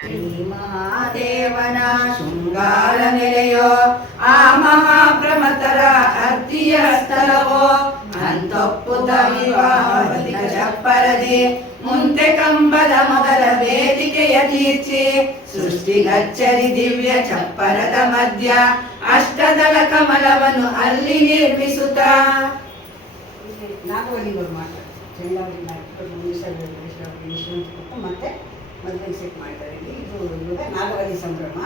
ಶ್ರೀ ಮಹಾದೇವನ ಶೃಂಗಾರ ನೆಲೆಯೋ ಆ ಮಹಾಪ್ರಮತರ ಅರ್ತಿಯ ಸ್ಥಳವೋ ಅಂತೊಪ್ಪುತ ವಿವಾಹದಿಕ ಚಪ್ಪರದೆ ಮುಂತೆ ಕಂಬದ ಮೊದಲ ವೇದಿಕೆಯ ತೀರ್ಚಿ ಸೃಷ್ಟಿಗಚ್ಚರಿ ದಿವ್ಯ ಚಪ್ಪರದ ಮಧ್ಯ ಅಷ್ಟದಳ ಕಮಲವನ್ನು ಅಲ್ಲಿ ನಿರ್ಮಿಸುತ್ತ ನಾಗವಲ್ಲಿಗಳು ಮಾಡ್ತಾರೆ. ಚೆಂಡಾವಳಿ ಮತ್ತೆ ಮದುವೆ ಸೆಟ್ ಮಾಡ್ತಾರೆ. ಇದು ಇವಾಗ ನಾಗವಲ್ಲಿ ಸಂಭ್ರಮ.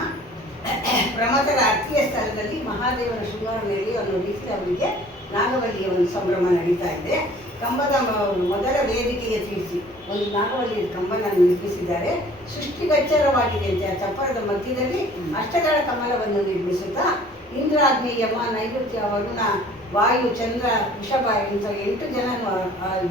ಪ್ರಮಥರ ಅರ್ತಿಯ ಸ್ಥಳದಲ್ಲಿ ಮಹಾದೇವನ ಶೃಂಗಾರ ನೆಲೆಯು ಅನ್ನೋ ರೀತಿ ಅವರಿಗೆ ನಾಗವಲ್ಲಿಯ ಒಂದು ಸಂಭ್ರಮ ನಡೀತಾ ಇದೆ. ಕಂಬದ ಮೊದಲ ವೇದಿಕೆಯ ತೀರಿಸಿ ಒಂದು ನಾಗವಲ್ಲಿಯ ಕಂಬನ ನಿರ್ಮಿಸಿದ್ದಾರೆ. ಸೃಷ್ಟಿಗಚ್ಚರವಾಗಿದೆ ಅಂತ ಆ ಚಪ್ಪರದ ಮಧ್ಯದಲ್ಲಿ ಅಷ್ಟದಳ ಕಮಲವನ್ನು ನಿರ್ಮಿಸುತ್ತಾ ಇಂದ್ರಾಗ್ನಿ, ಯಮ, ನೈಋತ್ಯ, ವರುಣ, ವಾಯು, ಚಂದ್ರ, ವೃಷಭ ಇಂಥ 8 ಜನ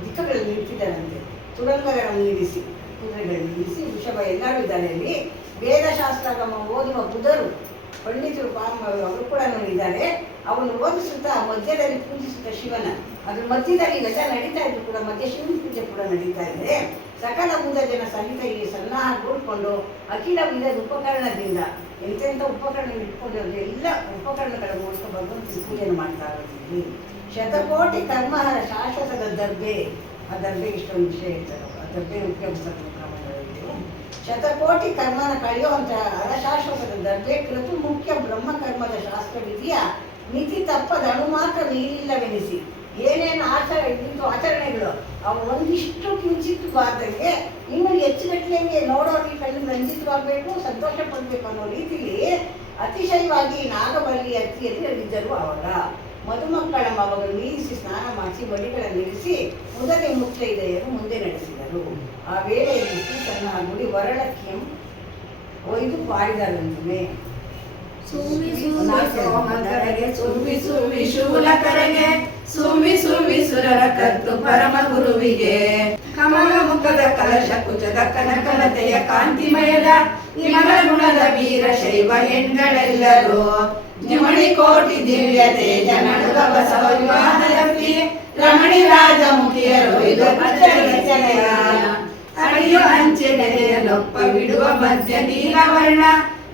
ದಿಕ್ಕಗಳಲ್ಲಿ ನಿಂತಿದ್ದಾರಂತೆ. ತುರಂಗಗಳನ್ನು ನಿಲ್ಲಿಸಿ, ಕುದುರೆಗಳನ್ನು ನಿಲ್ಲಿಸಿ, ವೃಷಭ ಎಲ್ಲರೂ ಇದ್ದಾರೆ ಅಲ್ಲಿ. ವೇದಶಾಸ್ತ್ರಗಮ ಓದುವ ಬುಧರು, ಪಂಡಿತರು, ಅವರು ಕೂಡ ಇದ್ದಾರೆ. ಅವನು ಓದಿಸುತ್ತಾ ಮಧ್ಯದಲ್ಲಿ ಪೂಜಿಸುತ್ತಾ ಶಿವನ, ಅದ್ರ ಮಧ್ಯದಲ್ಲಿ ಇವೆಲ್ಲ ನಡೀತಾ ಇದ್ರು ಕೂಡ ಮಧ್ಯ ಶಿವನ ಪೂಜೆ ಕೂಡ ನಡೀತಾ ಇದೆ. ಸಕಲ ಬುಧ ಜನ ಸಹಿತ ಈ ಸನ್ನಾಹಗೊಂಡು ಅಖಿಲ ವಿಧದ ಉಪಕರಣದಿಂದ ಎಂತೆಂಥ ಉಪಕರಣ ಇಟ್ಕೊಂಡಿರೋದು ಎಲ್ಲ ಉಪಕರಣಗಳ ಮೂಲಕ ಭಗವಂತನ ಪೂಜೆಯನ್ನು ಮಾಡ್ತಾ ಇದ್ದೀವಿ. ಶತಕೋಟಿ ಕರ್ಮಹರ ಶಾಶ್ವತದ ದರ್ಬೆ, ಆ ದರ್ಬೆಗೆ ಇಷ್ಟೊಂದು ವಿಷಯ ಇರ್ತಾರೆ. ಆ ದರ್ಬೆ ಉಪಯೋಗಿಸಬೇಕು. ಶತಕೋಟಿ ಕರ್ಮನ ಕಳೆಯುವಂಥ ಶಾಶ್ವತದ ದರ್ಬೆ ಕೃತು ಮುಖ್ಯ ಬ್ರಹ್ಮಕರ್ಮದ ಶಾಸ್ತ್ರವಿದೆಯ ಮಿತಿ ತಪ್ಪದ ಅಣು ಮಾತ್ರ ನೀರಿಲ್ಲವೆನಿಸಿ ಏನೇನು ಆಚರಣೆಗಳು ಅವು ಒಂದಿಷ್ಟು ಕಿಂಚಿತ್ತು ಬಾರ್ದಂಗೆ ಇನ್ನು ಹೆಚ್ಚುಗಟ್ಟಲೆಗೆ ನೋಡೋರಿಗೆ ಕಣ್ಣು ರಂಜಿತವಾಗಬೇಕು, ಸಂತೋಷ ಪಡಬೇಕು ಅನ್ನೋ ರೀತಿಲಿ ಅತಿಶಯವಾಗಿ ನಾಗಬಲಿ ಅತ್ತಿಯಲ್ಲಿ ಇದ್ದರು. ಅವಾಗ ಮದುಮಕ್ಕಳ ಅವಾಗ ಮೀರಿಸಿ ಸ್ನಾನ ಮಾಡಿಸಿ ಬಳಿಗಳನ್ನು ಇರಿಸಿ ಮುದನೆ ಮುತ್ತೈದೆಯರು ಮುಂದೆ ನಡೆಸಿದರು. ಆ ವೇಳೆಯಲ್ಲಿ ತನ್ನ ಗುಡಿ ವರಳಕ್ಕಿಯಂ ಒಯ್ದು ಪಾಡಿದರಂತೆ. ಸುಮ್ಮಿ ಸುಮ್ಮಿ ಶೂಲಕರೆಗೆ ಸುಮ್ಮಿ ಸುಮ್ಮಿ ಸುರರ ಕತ್ತು ಪರಮ ಗುರುವಿಗೆ ಕಮಲ ಮುಖದ ಕಲಶ ಕುಚದ ಕನಕನತೆಯ ಕಾಂತಿಮಯದ ನಿಮಲ ಗುಣದ ವೀರ ಶೈವ ಹೆಣ್ಗಳೆಲ್ಲರೂ ನಿಮಣಿ ಕೋಟಿ ದಿವ್ಯ ತೇಜ ನಡುಗ ಬಸವ ವಿವಾಹದಲ್ಲಿ ರಮಣಿ ರಾಜ ಮುಖಿಯರು ಇದು ಅಡಿಯೋ ಅಂಚೆ ನೆಲೆಯಲ್ಲೊಪ್ಪ ಬಿಡುವ ಮಧ್ಯ ನೀಲವರ್ಣ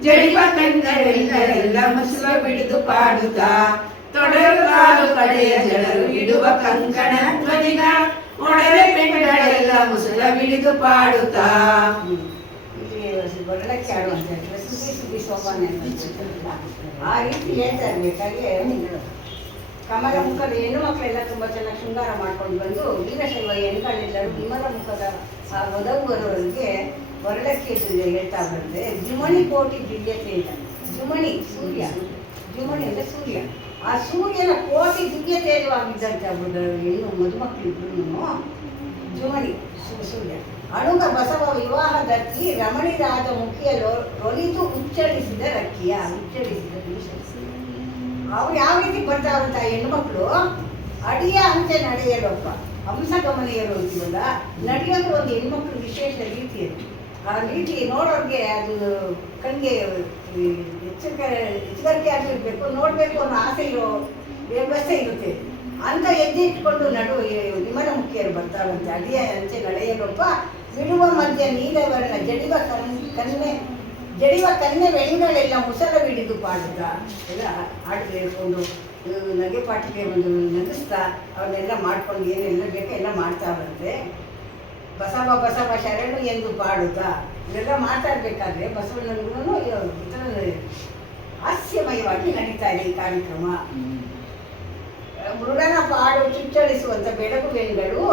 ಜಡಿವ ಕಣ್ಗಳೆಲ್ಲರೆಲ್ಲ ಮುಸುವ ಬಿಡಿದು ಪಾಡುತ್ತಾ ತೊಡರು ಕಾಲು ಕಡೆಯ ಜನರು ಇಡುವ ಕಂಕಣ ಧ್ವನಿಗ ಒಡಲೆ ಪೆಣ್ಗಳೆಲ್ಲ ಮುಸುಳ ಬಿಡಿದು ಪಾಡುತ್ತಾ ಬರಳಕ್ಕೆ ಆಡುವಂತ ಸುದ್ದಿ ಸೋಪಾನ ಆ ರೀತಿ ಹೇಳ್ತಾ ಇರ್ಬೇಕಾದ್ರೆ ಕಮಲ ಮುಖದ ಹೆಣ್ಣು ಮಕ್ಕಳೆಲ್ಲ ತುಂಬಾ ಚೆನ್ನಾಗಿ ಶೃಂಗಾರ ಮಾಡ್ಕೊಂಡು ಬಂದು ವೀರಶೈವ ಹೆಣ್ಗಳೆಲ್ಲರೂ ವಿಮಲ ಮುಖದ ಆ ಒದಗುವವರಿಗೆ ವರಳಕ್ಕೆ ಹೇಳ್ತಾ ಬರುತ್ತೆ. ಜುಮಣಿ ಕೋಟಿ ದಿವ್ಯತೆ ಇಲ್ಲ. ಜುಮಣಿ ಸೂರ್ಯ, ಜುಮಣಿ ಅಂದರೆ ಸೂರ್ಯ. ಆ ಸೂರ್ಯನ ಕೋಟಿ ದಿವ್ಯ ತೇಜವಾಗಿದ್ದಂತೆ ಹೆಣ್ಣು ಮದುಮಕ್ಕಳಿಬ್ರು ಜುಮಣಿ ಸೂರ್ಯ. ಅಣುಗ ಬಸವ ವಿವಾಹದತ್ತಿ ರಮಣಿ ರಾಜ ಮುಖಿಯಲ್ಲೋ ರೊಲಿದು ಉಚ್ಚರಿಸಿದ ರಕ್ಕಿಯ ಉಚ್ಚರಿಸಿದ ಅವ್ರು ಯಾವ ರೀತಿ ಬರ್ತಾವಂತ ಹೆಣ್ಮಕ್ಳು ಅಡಿಯ ಅಂತೆ ನಡೆಯಲೊಪ್ಪ ಹಂಸಗಮನೆಯರು ಅಂತೀವಲ್ಲ, ನಡೆಯೋದು ಒಂದು ಹೆಣ್ಮಕ್ಳು ವಿಶೇಷ ರೀತಿಯಲ್ಲಿ. ಆ ರೀತಿ ನೋಡೋರಿಗೆ ಅದು ಕಣ್ಣಿಗೆ ಎಚ್ಚರಿಕೆ ಆಗಿರ್ಬೇಕು, ನೋಡಬೇಕು ಅನ್ನೋ ಆಸೆ ಇರೋ ವ್ಯವಸ್ಥೆ ಇರುತ್ತೆ. ಅಂತ ಎದ್ದು ಇಟ್ಕೊಂಡು ವಿಮಲ ಮುಖಿಯರು ಬರ್ತಾರಂತೆ. ಅಡಿಯ ಅಂಚೆ ನಡೆಯಲೊಪ್ಪ ಬಿಡುವ ಮಧ್ಯ ನೀಲವರ್ಣ ಜಡಿವ ಕನ್ನೆ ವೆಣ್ಗಳೆಲ್ಲ ಮುಸಲವಿಡಿದು ಪಾಡುತ್ತ ಎಲ್ಲ ಹಾಡು ಹೇಳ್ಕೊಂಡು ನಗೆ ಪಾಟಿಗೆ ಒಂದು ನಗಿಸ್ತಾ ಅವನ್ನೆಲ್ಲ ಮಾಡ್ಕೊಂಡು ಏನೆಲ್ಲ ಬೇಕೋ ಎಲ್ಲ ಮಾಡ್ತಾವಂತೆ. ಬಸವ ಬಸವ ಶರಣು ಎಂದು ಪಾಡುತ್ತಾ ಇವೆಲ್ಲ ಮಾತಾಡ್ಬೇಕಾದ್ರೆ ಬಸವಣ್ಣನೂ ಹಾಸ್ಯಮಯವಾಗಿ ನಡೀತಾ ಇದೆ ಈ ಕಾರ್ಯಕ್ರಮ. ಮೃಡನ ಪಾಡು ಚುಚ್ಚಳಿಸುವಂತ ಬೆಳಕು ಬೆಣ್ಗಳು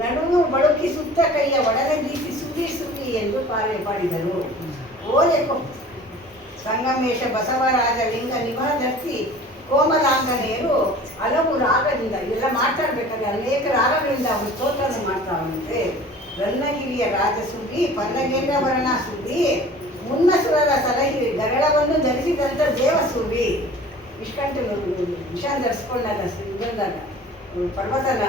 ನಡುವು ಬಳುಕಿ ಸುತ್ತ ಕೈಯ ಒಡನೆ ಬೀಸಿ ಸುರಿ ಸುರಿ ಎಂದು ಪಾಡಿದರು. ಓಲೆ ಸಂಗಮೇಶ ಬಸವರಾಜ ಲಿಂಗ ನಿವಾದರ್ತಿ ಕೋಮಲಾಂಗನೆಯರು ಹಲವು ರಾಗದಿಂದ ಇವೆಲ್ಲ ಮಾತಾಡ್ಬೇಕಾದ್ರೆ ಅನೇಕ ರಾಗಗಳಿಂದ ಅವರು ಸ್ತೋತ್ರವನ್ನು ಮಾಡ್ತಾವಂತೆ. ರನ್ನಗಿರಿಯ ರಾಜ ಸುದ್ದಿ, ಪಲ್ಲಗೇಂದ್ರ ವರ್ಣ ಸುದ್ದಿ, ಮುನ್ನಸುರರ ಸಲಹಿ ಗರಳವನ್ನು ಧರಿಸಿದಂಥ ದೇವ ಸುದ್ದಿ. ಇಷ್ಟಂಟು ವಿಷಾನ ಧರಿಸ್ಕೊಂಡಾಗ ಬಂದಾಗ ಪರ್ವತನ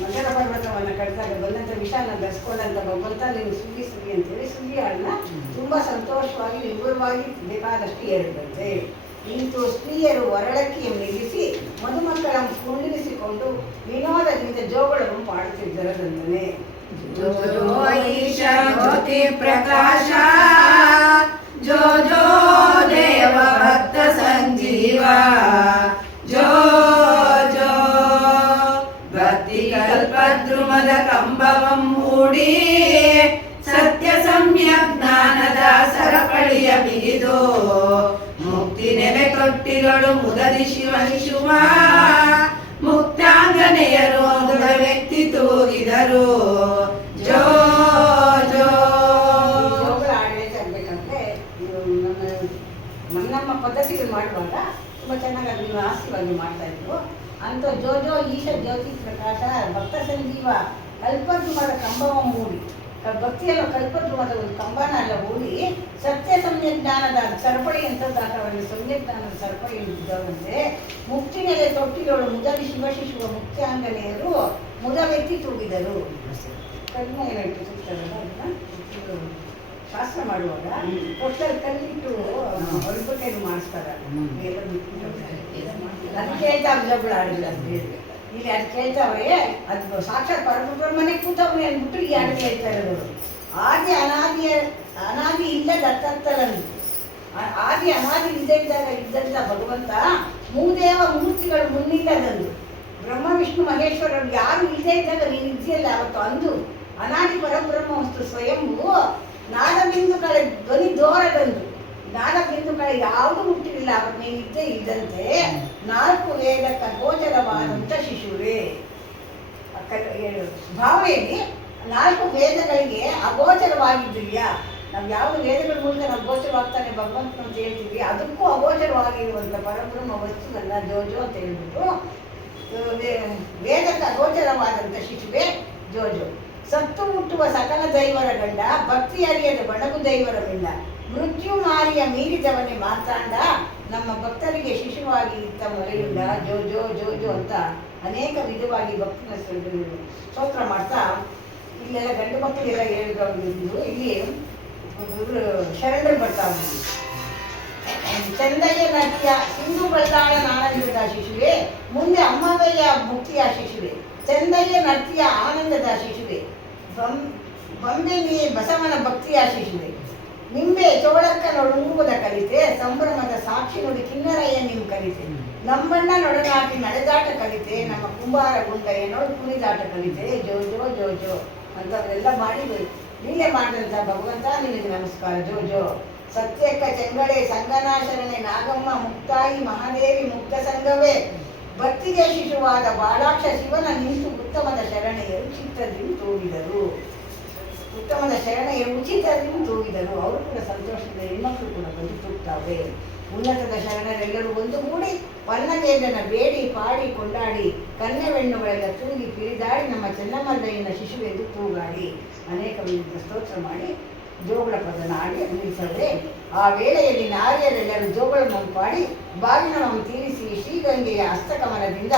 ಮಂಗಲ ಪರ್ವತವನ್ನು ಕಟ್ಟಿದಾಗ ಬಂದಂಥ ವಿಷಾನ ಧರಿಸ್ಕೊಂಡಂಥ ಭಗವಂತ ನೀವು ಸುದ್ದಿ ಸುದ್ದಿ ಅಂತೇಳಿ ಸುದ್ದಿ ಹಾಡನ್ನ ತುಂಬ ಸಂತೋಷವಾಗಿ ವಿವರವಾಗಿ ಬೇಕಾದಷ್ಟು ಹೇಳಿದಂತೆ. ಇಂತು ಸ್ತ್ರೀಯರು ವರಳಕ್ಕಿಯನ್ನು ನಿಲ್ಲಿಸಿ ಮಧುಮಕ್ಕಳ ಕುಂಡಿರಿಸಿಕೊಂಡು ವಿನೋದದಿಂದ ಜೋಗಳವನ್ನು ಪಾಡುತ್ತಿದ್ದರಂತೆ. ಜ್ಯೋತಿ ಪ್ರಕಾಶ ಜೋ ಜೋ ದೇವ ಭಕ್ತ ಸಂಜೀವ ಜೋ ಜೋ ಭಕ್ತಿ ಕಲ್ಪದ್ರುಮದ ಕಂಬವಂ ಮೂಡಿ ಸತ್ಯ ಸಮ್ಯಕ್ ಜ್ಞಾನದ ಸರಪಳಿಯ ಬಿಗಿದು ಮುಕ್ತಿ ನೆಲೆ ತೊಟ್ಟಿಗಳು ಮುದದಿ ಶಿವ ಮುಕ್ತಾಂಗನೆಯರು ಮೃಗ ವ್ಯಕ್ತಿ ತೂಗಿದರು ಜೋ ಜೋ. ಜೋಗಳ ಆಡಳಿತ ಇರಬೇಕಂದ್ರೆ ನಮ್ಮ ಪದ್ಧತಿಗಳು ಮಾಡುವಾಗ ತುಂಬ ಚೆನ್ನಾಗಿ ಅದನ್ನು ಆಸ್ತಿವಾಗಿ ಮಾಡ್ತಾ ಇದ್ರು. ಅಂತ ಜೋ ಜೋ ಈಶ ಜ್ಯೋತಿ ಪ್ರಕಾಶ ಭಕ್ತ ಸಂಜೀವ ಕಲ್ಪದ್ರುಮದ ಕಂಬವ ಮೂಡಿ ಭಕ್ತಿಯಲ್ಲ ಕಲ್ಪದ್ರುಮದ ಒಂದು ಕಂಬನ ಎಲ್ಲ ಹೂಡಿ ಸತ್ಯ ಜ್ಞಾನದ ಸರಪಳಿ ಎಂಥದ್ದಾಟವಲ್ಲಿ ಜ್ಞಾನದ ಸರಪಳಿ ಇದ್ದವಂತೆ ಮುಕ್ತಿ ನೆಲೆ ತೊಟ್ಟಿಗಳು ಮುದಲಿ ಶಿಶುವ ಮುಕ್ತಾಂಗನೆಯರು ಮುದವೆತ್ತಿ ತೂಗಿದರು. ಕಡಿಮೆ ಏನಾಯ್ತು ಸಿಗ್ತಾರಲ್ಲ ಅದನ್ನ ಶಾಸ್ತ್ರ ಮಾಡುವಾಗ ಕೊಟ್ಟಲ್ಲಿ ಕಲ್ಲಿಟ್ಟು ಹೊರಬಟ್ಟೆಯನ್ನು ಮಾಡಿಸ್ತಾರೆ. ಅದು ಕೇಳ್ತಾವೆ ಜಗಳ ಆಡಿಲ್ಲ ಅಂತ ಹೇಳಿದ್ರೆ ಇಲ್ಲಿ ಅದು ಕೇಳ್ತಾವ್ರೆ ಅದು ಸಾಕ್ಷಾತ್ ಪರಬ್ರಹ್ಮನೇ ಕೂತವ್ರೆ ಅಂದ್ಬಿಟ್ಟು ಈ ಹಾಡು ಕೇಳ್ತಾ ಇರೋದು. ಅನಾದಿ ಇಲ್ಲದ ಅತ್ತತ್ತರಂದು ಆದಿ ಅನಾದಿ ಇದ್ದಂತ ಭಗವಂತ ಮೂದೇವ ಮೂರ್ತಿಗಳು ಮುನ್ನಿಲ್ಲದಂದು ಬ್ರಹ್ಮ ವಿಷ್ಣು ಮಹೇಶ್ವರರು ಯಾರು ಇಲ್ಲದೆ ಇದ್ದಾಗ ನೀನು ಇದೆಯಲ್ಲ ಅವತ್ತು ಅಂದು ಅನಾದಿ ಪರಬ್ರಹ್ಮ ವಸ್ತು ಸ್ವಯಂಭೂ ನಾದಬಿಂದುಗಳ ಧ್ವನಿ ದೋರದಂದು ನಾದಬಿಂದುಗಳ ಯಾವುದು ಹುಟ್ಟಿರಲಿಲ್ಲ ಅವತ್ತು ನೀನು ಇದ್ದೇ ಇದ್ದಂತೆ 4 ವೇದ ಗೋಚರವಾದಂಥ ಶಿಶುವೇ. ಭಾವನೆಯಲ್ಲಿ 4 ವೇದಗಳಿಗೆ ಅಗೋಚರವಾಗಿದ್ದೀಯಾ. ನಾವು ಯಾವ ವೇದಗಳ ಮೂಲಕ ನಾವು ಗೋಚರವಾಗ್ತಾನೆ ಭಗವಂತ ಅಂತ ಹೇಳ್ತೀವಿ, ಅದಕ್ಕೂ ಅಗೋಚರವಾಗಿರುವಂಥ ಪರಬ್ರಹ್ಮ ವಸ್ತುವನ್ನ ಜೋಜೋ ಅಂತ ಹೇಳ್ಬಿಟ್ಟು ವೇದಕ್ಕೆ ಅಗೋಚರವಾದಂಥ ಶಿಶುವೇ ಜೋಜೋ. ಸತ್ತು ಹುಟ್ಟುವ ಸಕಲ ದೈವರ ಗಂಡ ಭಕ್ತಿ ಅರಿಯದ ಬಣಗು ದೈವರ ಗಂಡ ಮೃತ್ಯು ಮಾರಿಯ ಮೀರಿದವನೇ ಮಾತಾಂಡ ನಮ್ಮ ಭಕ್ತರಿಗೆ ಶಿಶುವಾಗಿ ಇತ್ತ ಮೊರೆಯುಂಡ ಜೋ ಜೋ ಜೋ ಜೋ ಅಂತ ಅನೇಕ ವಿಧವಾಗಿ ಭಕ್ತಿನ ಸ್ತೋತ್ರ ಮಾಡ್ತಾ ಇಲ್ಲೆಲ್ಲ ಗಂಡು ಮಕ್ಕಳೆಲ್ಲ ಹೇಳಿದ್ರು. ಇಲ್ಲಿ ಶರಣರು ಬರ್ತಾ ಚಂದಯ್ಯ ನೃತ್ಯ ಸಿಂಧು ಬಲ್ಲಾಳ ಆನಂದದ ಶಿಶುವೆ ಮುಂದೆ ಅಮ್ಮವಯ್ಯ ಮುಕ್ತಿಯ ಶಿಶುವೆ ಚಂದಯ್ಯ ನೃತ್ಯ ಆನಂದದ ಶಿಶುವೆ ಬೊಂಬೆ ನೀ ಬಸವನ ಭಕ್ತಿಯ ಶಿಶುವೆ ನಿಂಬೆ ಚೋಳಕ್ಕ ನೊಡುಂಬುದ ಕಲಿತೆ ಸಂಭ್ರಮದ ಸಾಕ್ಷಿ ನುಡಿ ಕಿನ್ನರಯ್ಯ ನಿಮ್ ಕಲಿತೆ ನಮ್ಮಣ್ಣ ನೊಡನಾಟಿ ನಡೆದಾಟ ಕಲಿತೆ ನಮ್ಮ ಕುಂಬಾರ ಗುಂಡಯ್ಯ ನೋಡಿ ಕುಣಿದಾಟ ಕಲಿತೆ ಜೋ ಜೋ ಜೋ ಜೋ ಅಂತವರೆಲ್ಲ ಮಾಡಿ ನೀನೇ ಮಾಡಿದಂಥ ಭಗವಂತ ನಿನಗೆ ನಮಸ್ಕಾರ ಜೋ ಜೋ. ಸತ್ಯಕ್ಕ ಚೆಂಗಡೆ ಸಂಗನಾಶರಣೆ ನಾಗಮ್ಮ ಮುಕ್ತಾಯಿ ಮಹಾದೇವಿ ಮುಕ್ತ ಸಂಘವೇ ಭಕ್ತಿಗೆ ಶಿಶುವಾದ ಬಾಳಾಕ್ಷ ಶಿವನ ನಿಂತು ಉತ್ತಮದ ಶರಣೆಯರು ಚಿತ್ತದಿಂದ ತೂಗಿದರು. ಉತ್ತಮದ ಶರಣೆಯರು ಉಚಿತದಿಂದ ತೂಗಿದರು. ಅವರು ಕೂಡ ಸಂತೋಷದಿಂದ ಹೆಣ್ಮಕ್ಳು ಕೂಡ ಬಂದು ತೂಗ್ತಾವೆ. ಉನ್ನತದ ಶರಣರೆಲ್ಲರೂ ಒಂದುಗೂಡಿ ಪನ್ನಗೇಂದ್ರನ ಬೇಡಿ ಪಾಡಿ ಕೊಂಡಾಡಿ ಕನ್ಯವೆಣ್ಣುಗಳೆಲ್ಲ ತೂಗಿ ಪಿರಿದಾಡಿ ನಮ್ಮ ಚೆನ್ನಮಲ್ಲಯ್ಯನ ಶಿಶುವೆಂದು ತೂಗಾಡಿ ಅನೇಕ ಸ್ತೋತ್ರ ಮಾಡಿ ಜೋಗಳ ಪದನ ಆಡಿ ನಿಲ್ಲಿಸದೆ ಆ ವೇಳೆಯಲ್ಲಿ ನಾರಿಯರೆಲ್ಲರೂ ಜೋಗಳನ್ನು ಪಾಡಿ ಬಾಗಿನವನ್ನು ತೀರಿಸಿ ಶ್ರೀಗಂಗೆಯ ಹಸ್ತಕಮಲದಿಂದ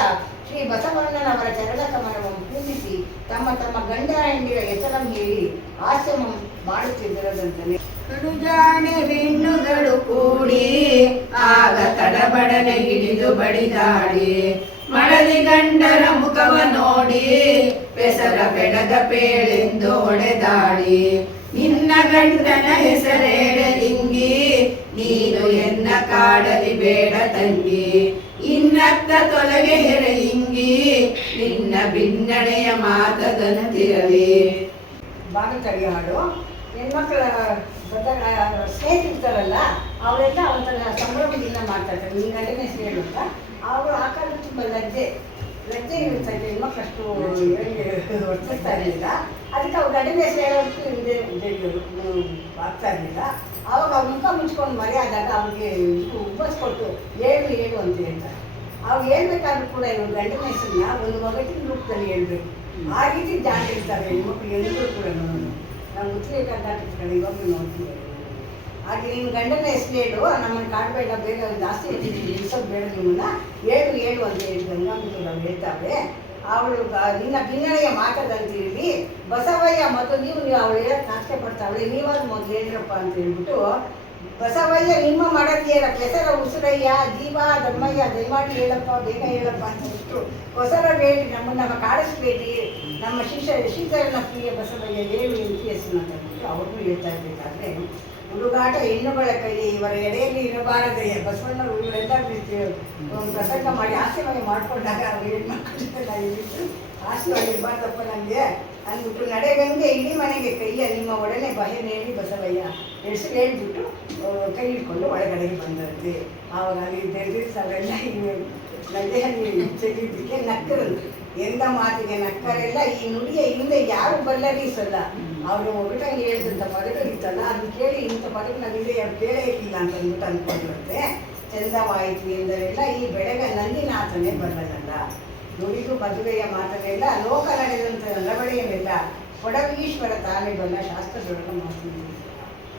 ಶ್ರೀ ಬಸವಣ್ಣನವರ ಚರಣಕಮಲವನ್ನು ಪೂಜಿಸಿ ತಮ್ಮ ತಮ್ಮ ಗಂಡ ಹೆಂಡಿರ ಹೆಸರನ್ನು ಹೇಳಿ ಹಾಸ್ಯ ಮಾಡುತ್ತಿದ್ದರಂತಲೇ. ಕಡುಜಾಣೆ ಹೆಣ್ಣುಗಳು ಕೂಡಿ ಆಗ ತಡಬಡನೆ ಹಿಡಿದು ಬಡಿದಾಡಿ ಮಳಲಿ ಗಂಡರ ಮುಖವ ನೋಡಿ ಬೆಸರ ಬೆಡಗ ಪೇಳೆಂದು ಹೊಡೆದಾಡಿ ನಿನ್ನ ಗಂಡನ ಹೆಸರೇಳಲಿಂಗಿ ನೀನು ಎನ್ನ ಕಾಡಲಿ ಬೇಡ ತಂಗಿ ಇನ್ನತ್ತ ತೊಲಗೆ ಹೆರಲಿಂಗಿ ನಿನ್ನ ಭಿನ್ನಣೆಯ ಮಾತದಂತಿರಲಿ. ಬಾಗತಳಿ ಹಾಡು ಹೆಣ್ಮಕ್ಳ ಸ್ನೇಹಿತರಲ್ಲ ಅವರೆಲ್ಲ ಅವರ ಸಂಭ್ರಮದಿಂದ ಮಾಡ್ತಾರೆ. ನೀನು ಗಂಡನ ಹೆಸರು ಹೇಳುತ್ತ ಅವರು ಆ ಕಾಲದ ತುಂಬ ಲಜ್ಜೆ ಇರುತ್ತೆ. ಹೆಣ್ಮಕ್ಳು ಅಷ್ಟು ವರ್ತಿಸ್ತಾ ಇರಲಿಲ್ಲ. ಅದಕ್ಕೆ ಅವ್ರು ಗಂಡನ ಹೆಸರು ಹೇಳೋದಕ್ಕೂ ಆಗ್ತಾ ಇರಲಿಲ್ಲ. ಆವಾಗ ಅವ್ರ ಮುಖ ಮುಚ್ಕೊಂಡು ಮರೆಯಾದಾಗ ಅವ್ರಿಗೆ ಉಬ್ಬಸ್ಕೊಟ್ಟು ಹೇಳು ಅಂತ ಹೇಳ್ತಾರೆ. ಅವ್ರು ಹೇಳ್ಬೇಕಾದ್ರೂ ಕೂಡ ಇವರು ಗಂಡನ ಹೆಸರನ್ನ ಒಂದು ಒಗಟಿನ ರೂಪದಲ್ಲಿ ಹೇಳ್ಬೇಕು. ಆ ರೀತಿ ಜಾಣ ಇರ್ತಾರೆ ಹೆಣ್ಮಕ್ಳು ಎಲ್ಲರೂ ಕೂಡ. ನಾವು ಉತ್ತರ ಕರ್ನಾಟಕದ ಕಡೆ ಇವಾಗಲೂ ನೋಡ್ತಿದ್ದೇವೆ. ಹಾಗೆ ನೀನು ಗಂಡನ ಹೆಸರು ಹೇಳು, ನಮ್ಮನ್ನು ಕಾಡಬೇಡ, ಬೇಗ ಜಾಸ್ತಿ ನಿಲ್ಸೋದು ಬೇಡ, ನಿಮ್ಮನ್ನ ಹೇಳು ಅಂತ ಹೇಳಿ ಗಂಗಾಂಬಿಕೆ ನಾವು ಹೇಳ್ತಾವೆ. ಅವಳು ನಿನ್ನ ಭಿನ್ನಣೆಯ ಮಾತದಂತೀರಿ ಬಸವಯ್ಯ ಮೊದಲು ನೀವು ಅವಳು ಹೇಳಕ್ಕೆ ನಾಚಿಕೆ ಪಡ್ತಾವಳೆ, ನೀವಾಗ ಮೊದಲು ಹೇಳಿರಪ್ಪ ಅಂತ ಹೇಳ್ಬಿಟ್ಟು ಬಸವಯ್ಯ ನಿಮ್ಮ ಮಡದಿಯರ ಕೆಸರ ಉಸುರಯ್ಯ ಜೀವ ಧರ್ಮಯ್ಯ ದಯಮಾಡಿ ಹೇಳಪ್ಪ, ಬೇಗ ಹೇಳಪ್ಪ ಅಂತ ಬಿಟ್ಟು ಹೊಸರ ಬೇಡಿ ನಮ್ಮ ಕಾಡಿಸ್ಬೇಡಿ, ನಮ್ಮ ಶ್ರೀಧರನ ಪ್ರಿಯ ಬಸವಯ್ಯ ಹೇಳು ಎಂದು ಹೆಸರು ಅಂದ್ಬಿಟ್ಟು ಅವ್ರಿಗೂ ಹೇಳ್ತಾ ಇರ್ಬೇಕಾದ್ರೆ, ಹುಡುಗಾಟ ಹೆಣ್ಣುಗಳ ಕೈ ಇವರ ಎಡೆಯಲ್ಲಿ ಇರಬಾರದೆಯೇ. ಬಸವಣ್ಣವರು ಇವರೆಲ್ಲ ಪ್ರಸಂಗ ಮಾಡಿ ಹಾಸ್ಯಮಯ ಮಾಡ್ಕೊಂಡಾಗ ಅವ್ರು ಹೆಣ್ಮಕ್ಳೆಲ್ಲ ಇಟ್ಟು ಹಾಸ್ಯವಾಗಿ ಇರಬಾರ್ದಪ್ಪ ನನಗೆ ಅಂದ್ಬಿಟ್ಟು ನಡೆಗಂಗೆ ಇಡೀ ಮನೆಗೆ ಕೈಯ ನಿಮ್ಮ ಒಡನೆ ಭಯ ನೇಡಿ ಬಸವಯ್ಯ ಹೆಸರು ಹೇಳ್ಬಿಟ್ಟು ಕೈ ಹಿಡ್ಕೊಂಡು ಒಳಗಡೆಗೆ ಬಂದಂತೆ. ಆವಾಗ ಅಲ್ಲಿ ಅವರೆಲ್ಲ ನಗೆಯಲ್ಲಿ ಚೆಲ್ಲಿದ್ದಕ್ಕೆ ನಕ್ಕರಂತೆ. ಎಂದ ಮಾತಿಗೆ ನಕ್ಕರೆಲ್ಲ ಈ ನುಡಿಯ ಹಿಂದೆ ಯಾರು ಬಲ್ಲರಿಸಲ್ಲ. ಅವರು ಒಗಟಾಗಿ ಹೇಳಿದಂಥ ಪದಗಳಿತ್ತಲ್ಲ, ಅದು ಕೇಳಿ ಇಂಥ ಪದಗಳು ನಮಗೆ ಅವ್ರು ಕೇಳೇ ಇರಲಿಲ್ಲ ಅಂತ ಅಂದ್ಬಿಟ್ಟು ಅಂದ್ಕೊಂಡಿರುತ್ತೆ. ಚಂದವಾಯಿತು ಎಂದರೆಲ್ಲ ಈ ಬೆಳಗ ನಂದಿನಾಥನೇ ಬಲ್ಲನಲ್ಲ. ನುಡಿದು ಮದುವೆಯ ಮಾತನೆಲ್ಲ ಲೋಕ ನಡೆದಂಥ ನಡವಳಿಯವೆಲ್ಲ ಕೊಡವೀಶ್ವರ ತಾನೇ ಬಲ್ಲ ಶಾಸ್ತ್ರದೊಳಗೆ ಮಾತು.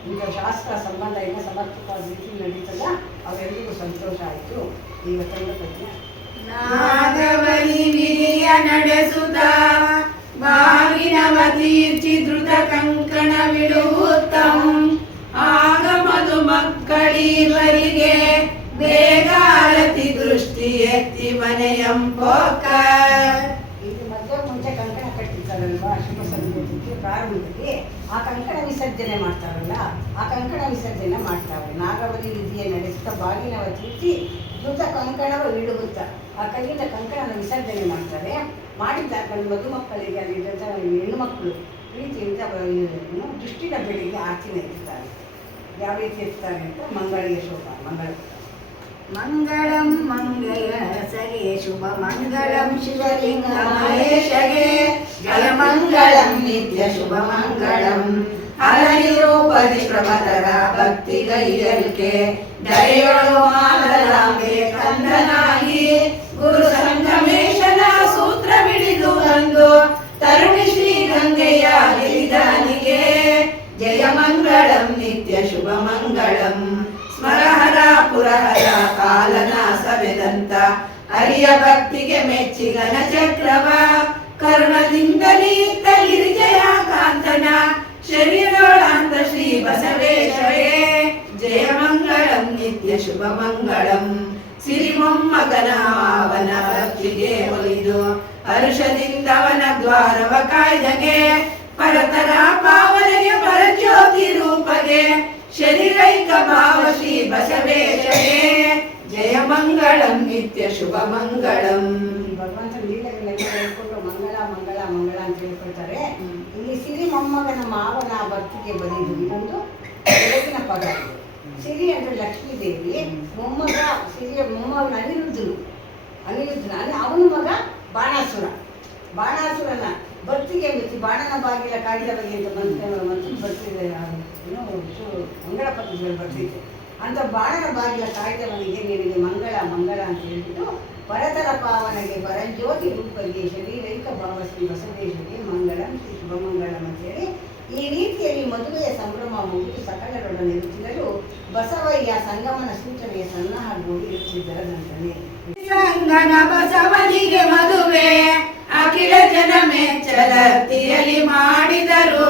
ಇಂಥ ಶಾಸ್ತ್ರ ಸಂಬಂಧ ಎಲ್ಲ ಸಮರ್ಪಕವಾದ ರೀತಿ ನಡೀತಲ್ಲ, ಅವರೆಲ್ಲರಿಗೂ ಸಂತೋಷ ಆಯಿತು. ಇವತ್ತೊಂದು ಪದ್ಯ. ನಾಗವಲಿ ವಿರಿಯ ನಡೆಸುತ್ತ ಬಾಗಿನವ ತೀರ್ಚಿ ಧೃತ ಕಂಕಣ ಬಿಡುತ್ತಂ ಆಗ ಮಧು ಮಕ್ಕಳೀವರಿಗೆ ಬೇಗ ಆರತಿ ದೃಷ್ಟಿ ಎತ್ತಿ ಮನೆಯಂಪೋಕ. ಇದು ಮದುವೆ ಮುಂಚೆ ಕಂಕಣ ಕಟ್ಟಿರ್ತಾರಲ್ವಾ ಶುಭ ಸಂದರ್ಭಕ್ಕೆ ಪ್ರಾರಂಭದಲ್ಲಿ, ಆ ಕಂಕಣ ವಿಸರ್ಜನೆ ಮಾಡ್ತಾರಲ್ಲ, ಆ ಕಂಕಣ ವಿಸರ್ಜನೆ ಮಾಡ್ತಾರೆ. ನಾಗವಲಿ ವಿಧಿಯ ನಡೆಸುತ್ತಾ ಬಾಗಿನವ ತೀರ್ಚಿ ಧೃತ ಕಂಕಣವ ಇಡುತ್ತ ಆ ಕೈಯಿಂದ ಕಂಕಣನ ವಿಸರ್ಜನೆ ಮಾಡ್ತಾರೆ. ಮಾಡಿದ್ದಾಗ ಮಧುಮಕ್ಕಳಿಗೆ ಅಲ್ಲಿದ್ದಂಥ ಹೆಣ್ಣು ಮಕ್ಕಳು ಪ್ರೀತಿಯಿಂದ ದೃಷ್ಟಿನ ಬೆಳಿಗ್ಗೆ ಆರತಿನ ಎತ್ತಾರೆ. ಯಾವ ರೀತಿ ಎತ್ತಾರೆ ಅಂತ ಮಂಗಳಿಗೆ ಶೋಭ ಮಂಗಳ ಮಂಗಳಂ ಮಂಗಯ ಸಗೆ ಶುಭ ಮಂಗಳಂ ಶಿವಲಿಂಗ ಮಹೇಶಗೆ ಜಯ ಮಂಗಳಂ ನಿತ್ಯ ಶುಭ ಮಂಗಳಂ ಹರಿರೂಪದಿ ಪ್ರಮದರ ಭಕ್ತಿ ಗೈಯಲ್ಕೆ ದಯೆಯೊಳು ಮಾದರಾಂಬೆ ಕಂದನಾಗಿ ಗುರು ಸಂಗಮೇಶನ ಸೂತ್ರ ಬಿಡಿದು ಬಂದು ತರುಣಿ ಶ್ರೀ ಗಂಗೆಯ ಗಿರಿದಾನಿಗೆ ಜಯ ಮಂಗಳಂ ನಿತ್ಯ ಶುಭ ಮಂಗಳಂ ಸ್ಮರಹರ ಪುರಹರ ಕಾಲನ ಸವೆದಂತ ಹರಿಯ ಭಕ್ತಿಗೆ ಮೆಚ್ಚಿ ಘನ ಚಕ್ರವ ಕರುಣದಿಂದಲೀ ಗಿರಿಜಯ ಕಾಂತನ ಶರೀರೋಳಾಂತ ಶ್ರೀ ಬಸವೇಶ್ವರೇ ಜಯ ಮಂಗಳಂ ನಿತ್ಯ ಶುಭ ಮಂಗಳಂ ಸಿರಿಮೊಮ್ಮಗನ ಅವನ ಭಕ್ತಿಗೆ ಒಲಿದು ಹರುಷದಿಂದವನ ದ್ವಾರವ ಕಾಯ್ದಗೆ ಪರತರ ಪಾವನೆಗೆ ಪರಜ್ಯೋತಿ ರೂಪಗೆ ಶರೀರೈಕ ಭಾವ ಶ್ರೀ ಬಸವೇಶ್ವರೇ ಜಯ ಮಂಗಳಂ ನಿತ್ಯ ಶುಭ ಮಂಗಳಂ. ಭಗವಂತ ಲೀಲೆಗಳೆಲ್ಲ ಹೇಳ್ಕೊಂಡು ಮಂಗಳ ಮಂಗಳ ಮಂಗಳ ಅಂತ ಹೇಳ್ಕೊಳ್ತಾರೆ. ಇಲ್ಲಿ ಸಿರಿ ಮೊಮ್ಮಗನ ಮಾವನ ಭಕ್ತಿಗೆ ಬರೆಯುವುದು ಇದೊಂದು ಬೆಳಗಿನ ಪದ. ಸಿರಿ ಅಂದರೆ ಲಕ್ಷ್ಮೀ ದೇವಿ, ಮೊಮ್ಮಗ ಸಿರಿಯ ಮೊಮ್ಮಗನ ಅನಿರುದ್ಧನು ಅವನ ಮಗ ಬಾಣಾಸುರ. ಬಾಣಾಸುರನ ಭಕ್ತಿಗೆ ಮೆಚ್ಚಿ ಬಾಣನ ಬಾಗಿಲ ಕಾಡಿದ ಬಗ್ಗೆ ಅಂತ ಮಂತ್ರ ಬರ್ತಿದೆ, ಮಂಗಳ ಪತ್ರದಲ್ಲಿ ಬರ್ತಿದೆ. ಅಂತ ಬಾಣನ ಬಾಗಿಲ ಕಾಯ್ದವನಿಗೆ ನಿನಗೆ ಮಂಗಳ ಮಂಗಳ ಅಂತ ಹೇಳ್ಬಿಟ್ಟು ಪರತರ ಪಾವನೆಗೆ ಪರಂಜ್ಯೋತಿ ರೂಪರಿಗೆ ಶರೀರೈಕ ಭಾವ ಶ್ರೀ ಬಸವೇಶ್ವರಿಗೆ ಮಂಗಳಂ ಶ್ರೀ ಶುಭಮಂಗಳಂ ಅಂತೇಳಿ ಈ ರೀತಿಯಲ್ಲಿ ಮದುವೆಯ ಸಂಭ್ರಮ ಮುಗಿದು ಸಕಲರೊಡನೆ ಇರುತ್ತಿದ್ದರೂ ಬಸವಯ್ಯ ಸಂಗಮನ ಸೂಚನೆಯ ಸನ್ನಾಹಗೂಡಿ ಇರುತ್ತಿದ್ದರಂತಾನೆ. ಸಂಗನ ಬಸವನಿಗೆ ಮದುವೆ ಅಖಿಲ ಜನ ಮೆಚ್ಚಲರ್ತಿಯಲ್ಲಿ ಮಾಡಿದರು.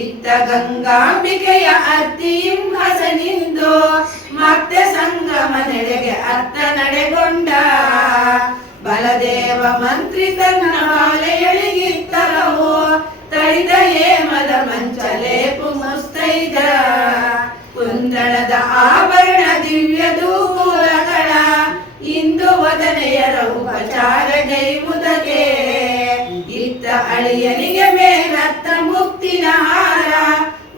ಇತ್ತ ಗಂಗಾಂಬಿಕೆಯ ಅತ್ತಿಂ ಹಸನಿಂದು ಮತ್ತೆ ಸಂಗಮ ನೆಡೆಗೆ ಅತ್ತ ನಡೆಗೊಂಡ ಬಲದೇವ ಮಂತ್ರಿ ತನ್ನ ಬಾಲೆಯಳಿಗಿತ್ತರವು ತಳಿದ ಹೇಮದ ಮಂಚಲೇಪು ಮುಸ್ತೈದ ಕುಂದಣದ ಆಭರಣ ದಿವ್ಯ ದೂರಗಳ ಇಂದು ವದನೆಯರ ಉಪಚಾರ ಗೈವುದಕ್ಕೆ ಇತ್ತ ಅಳಿಯನಿಗೆ ಮೇಲತ್ತ ಮುಕ್ತಿನ ಹಾರ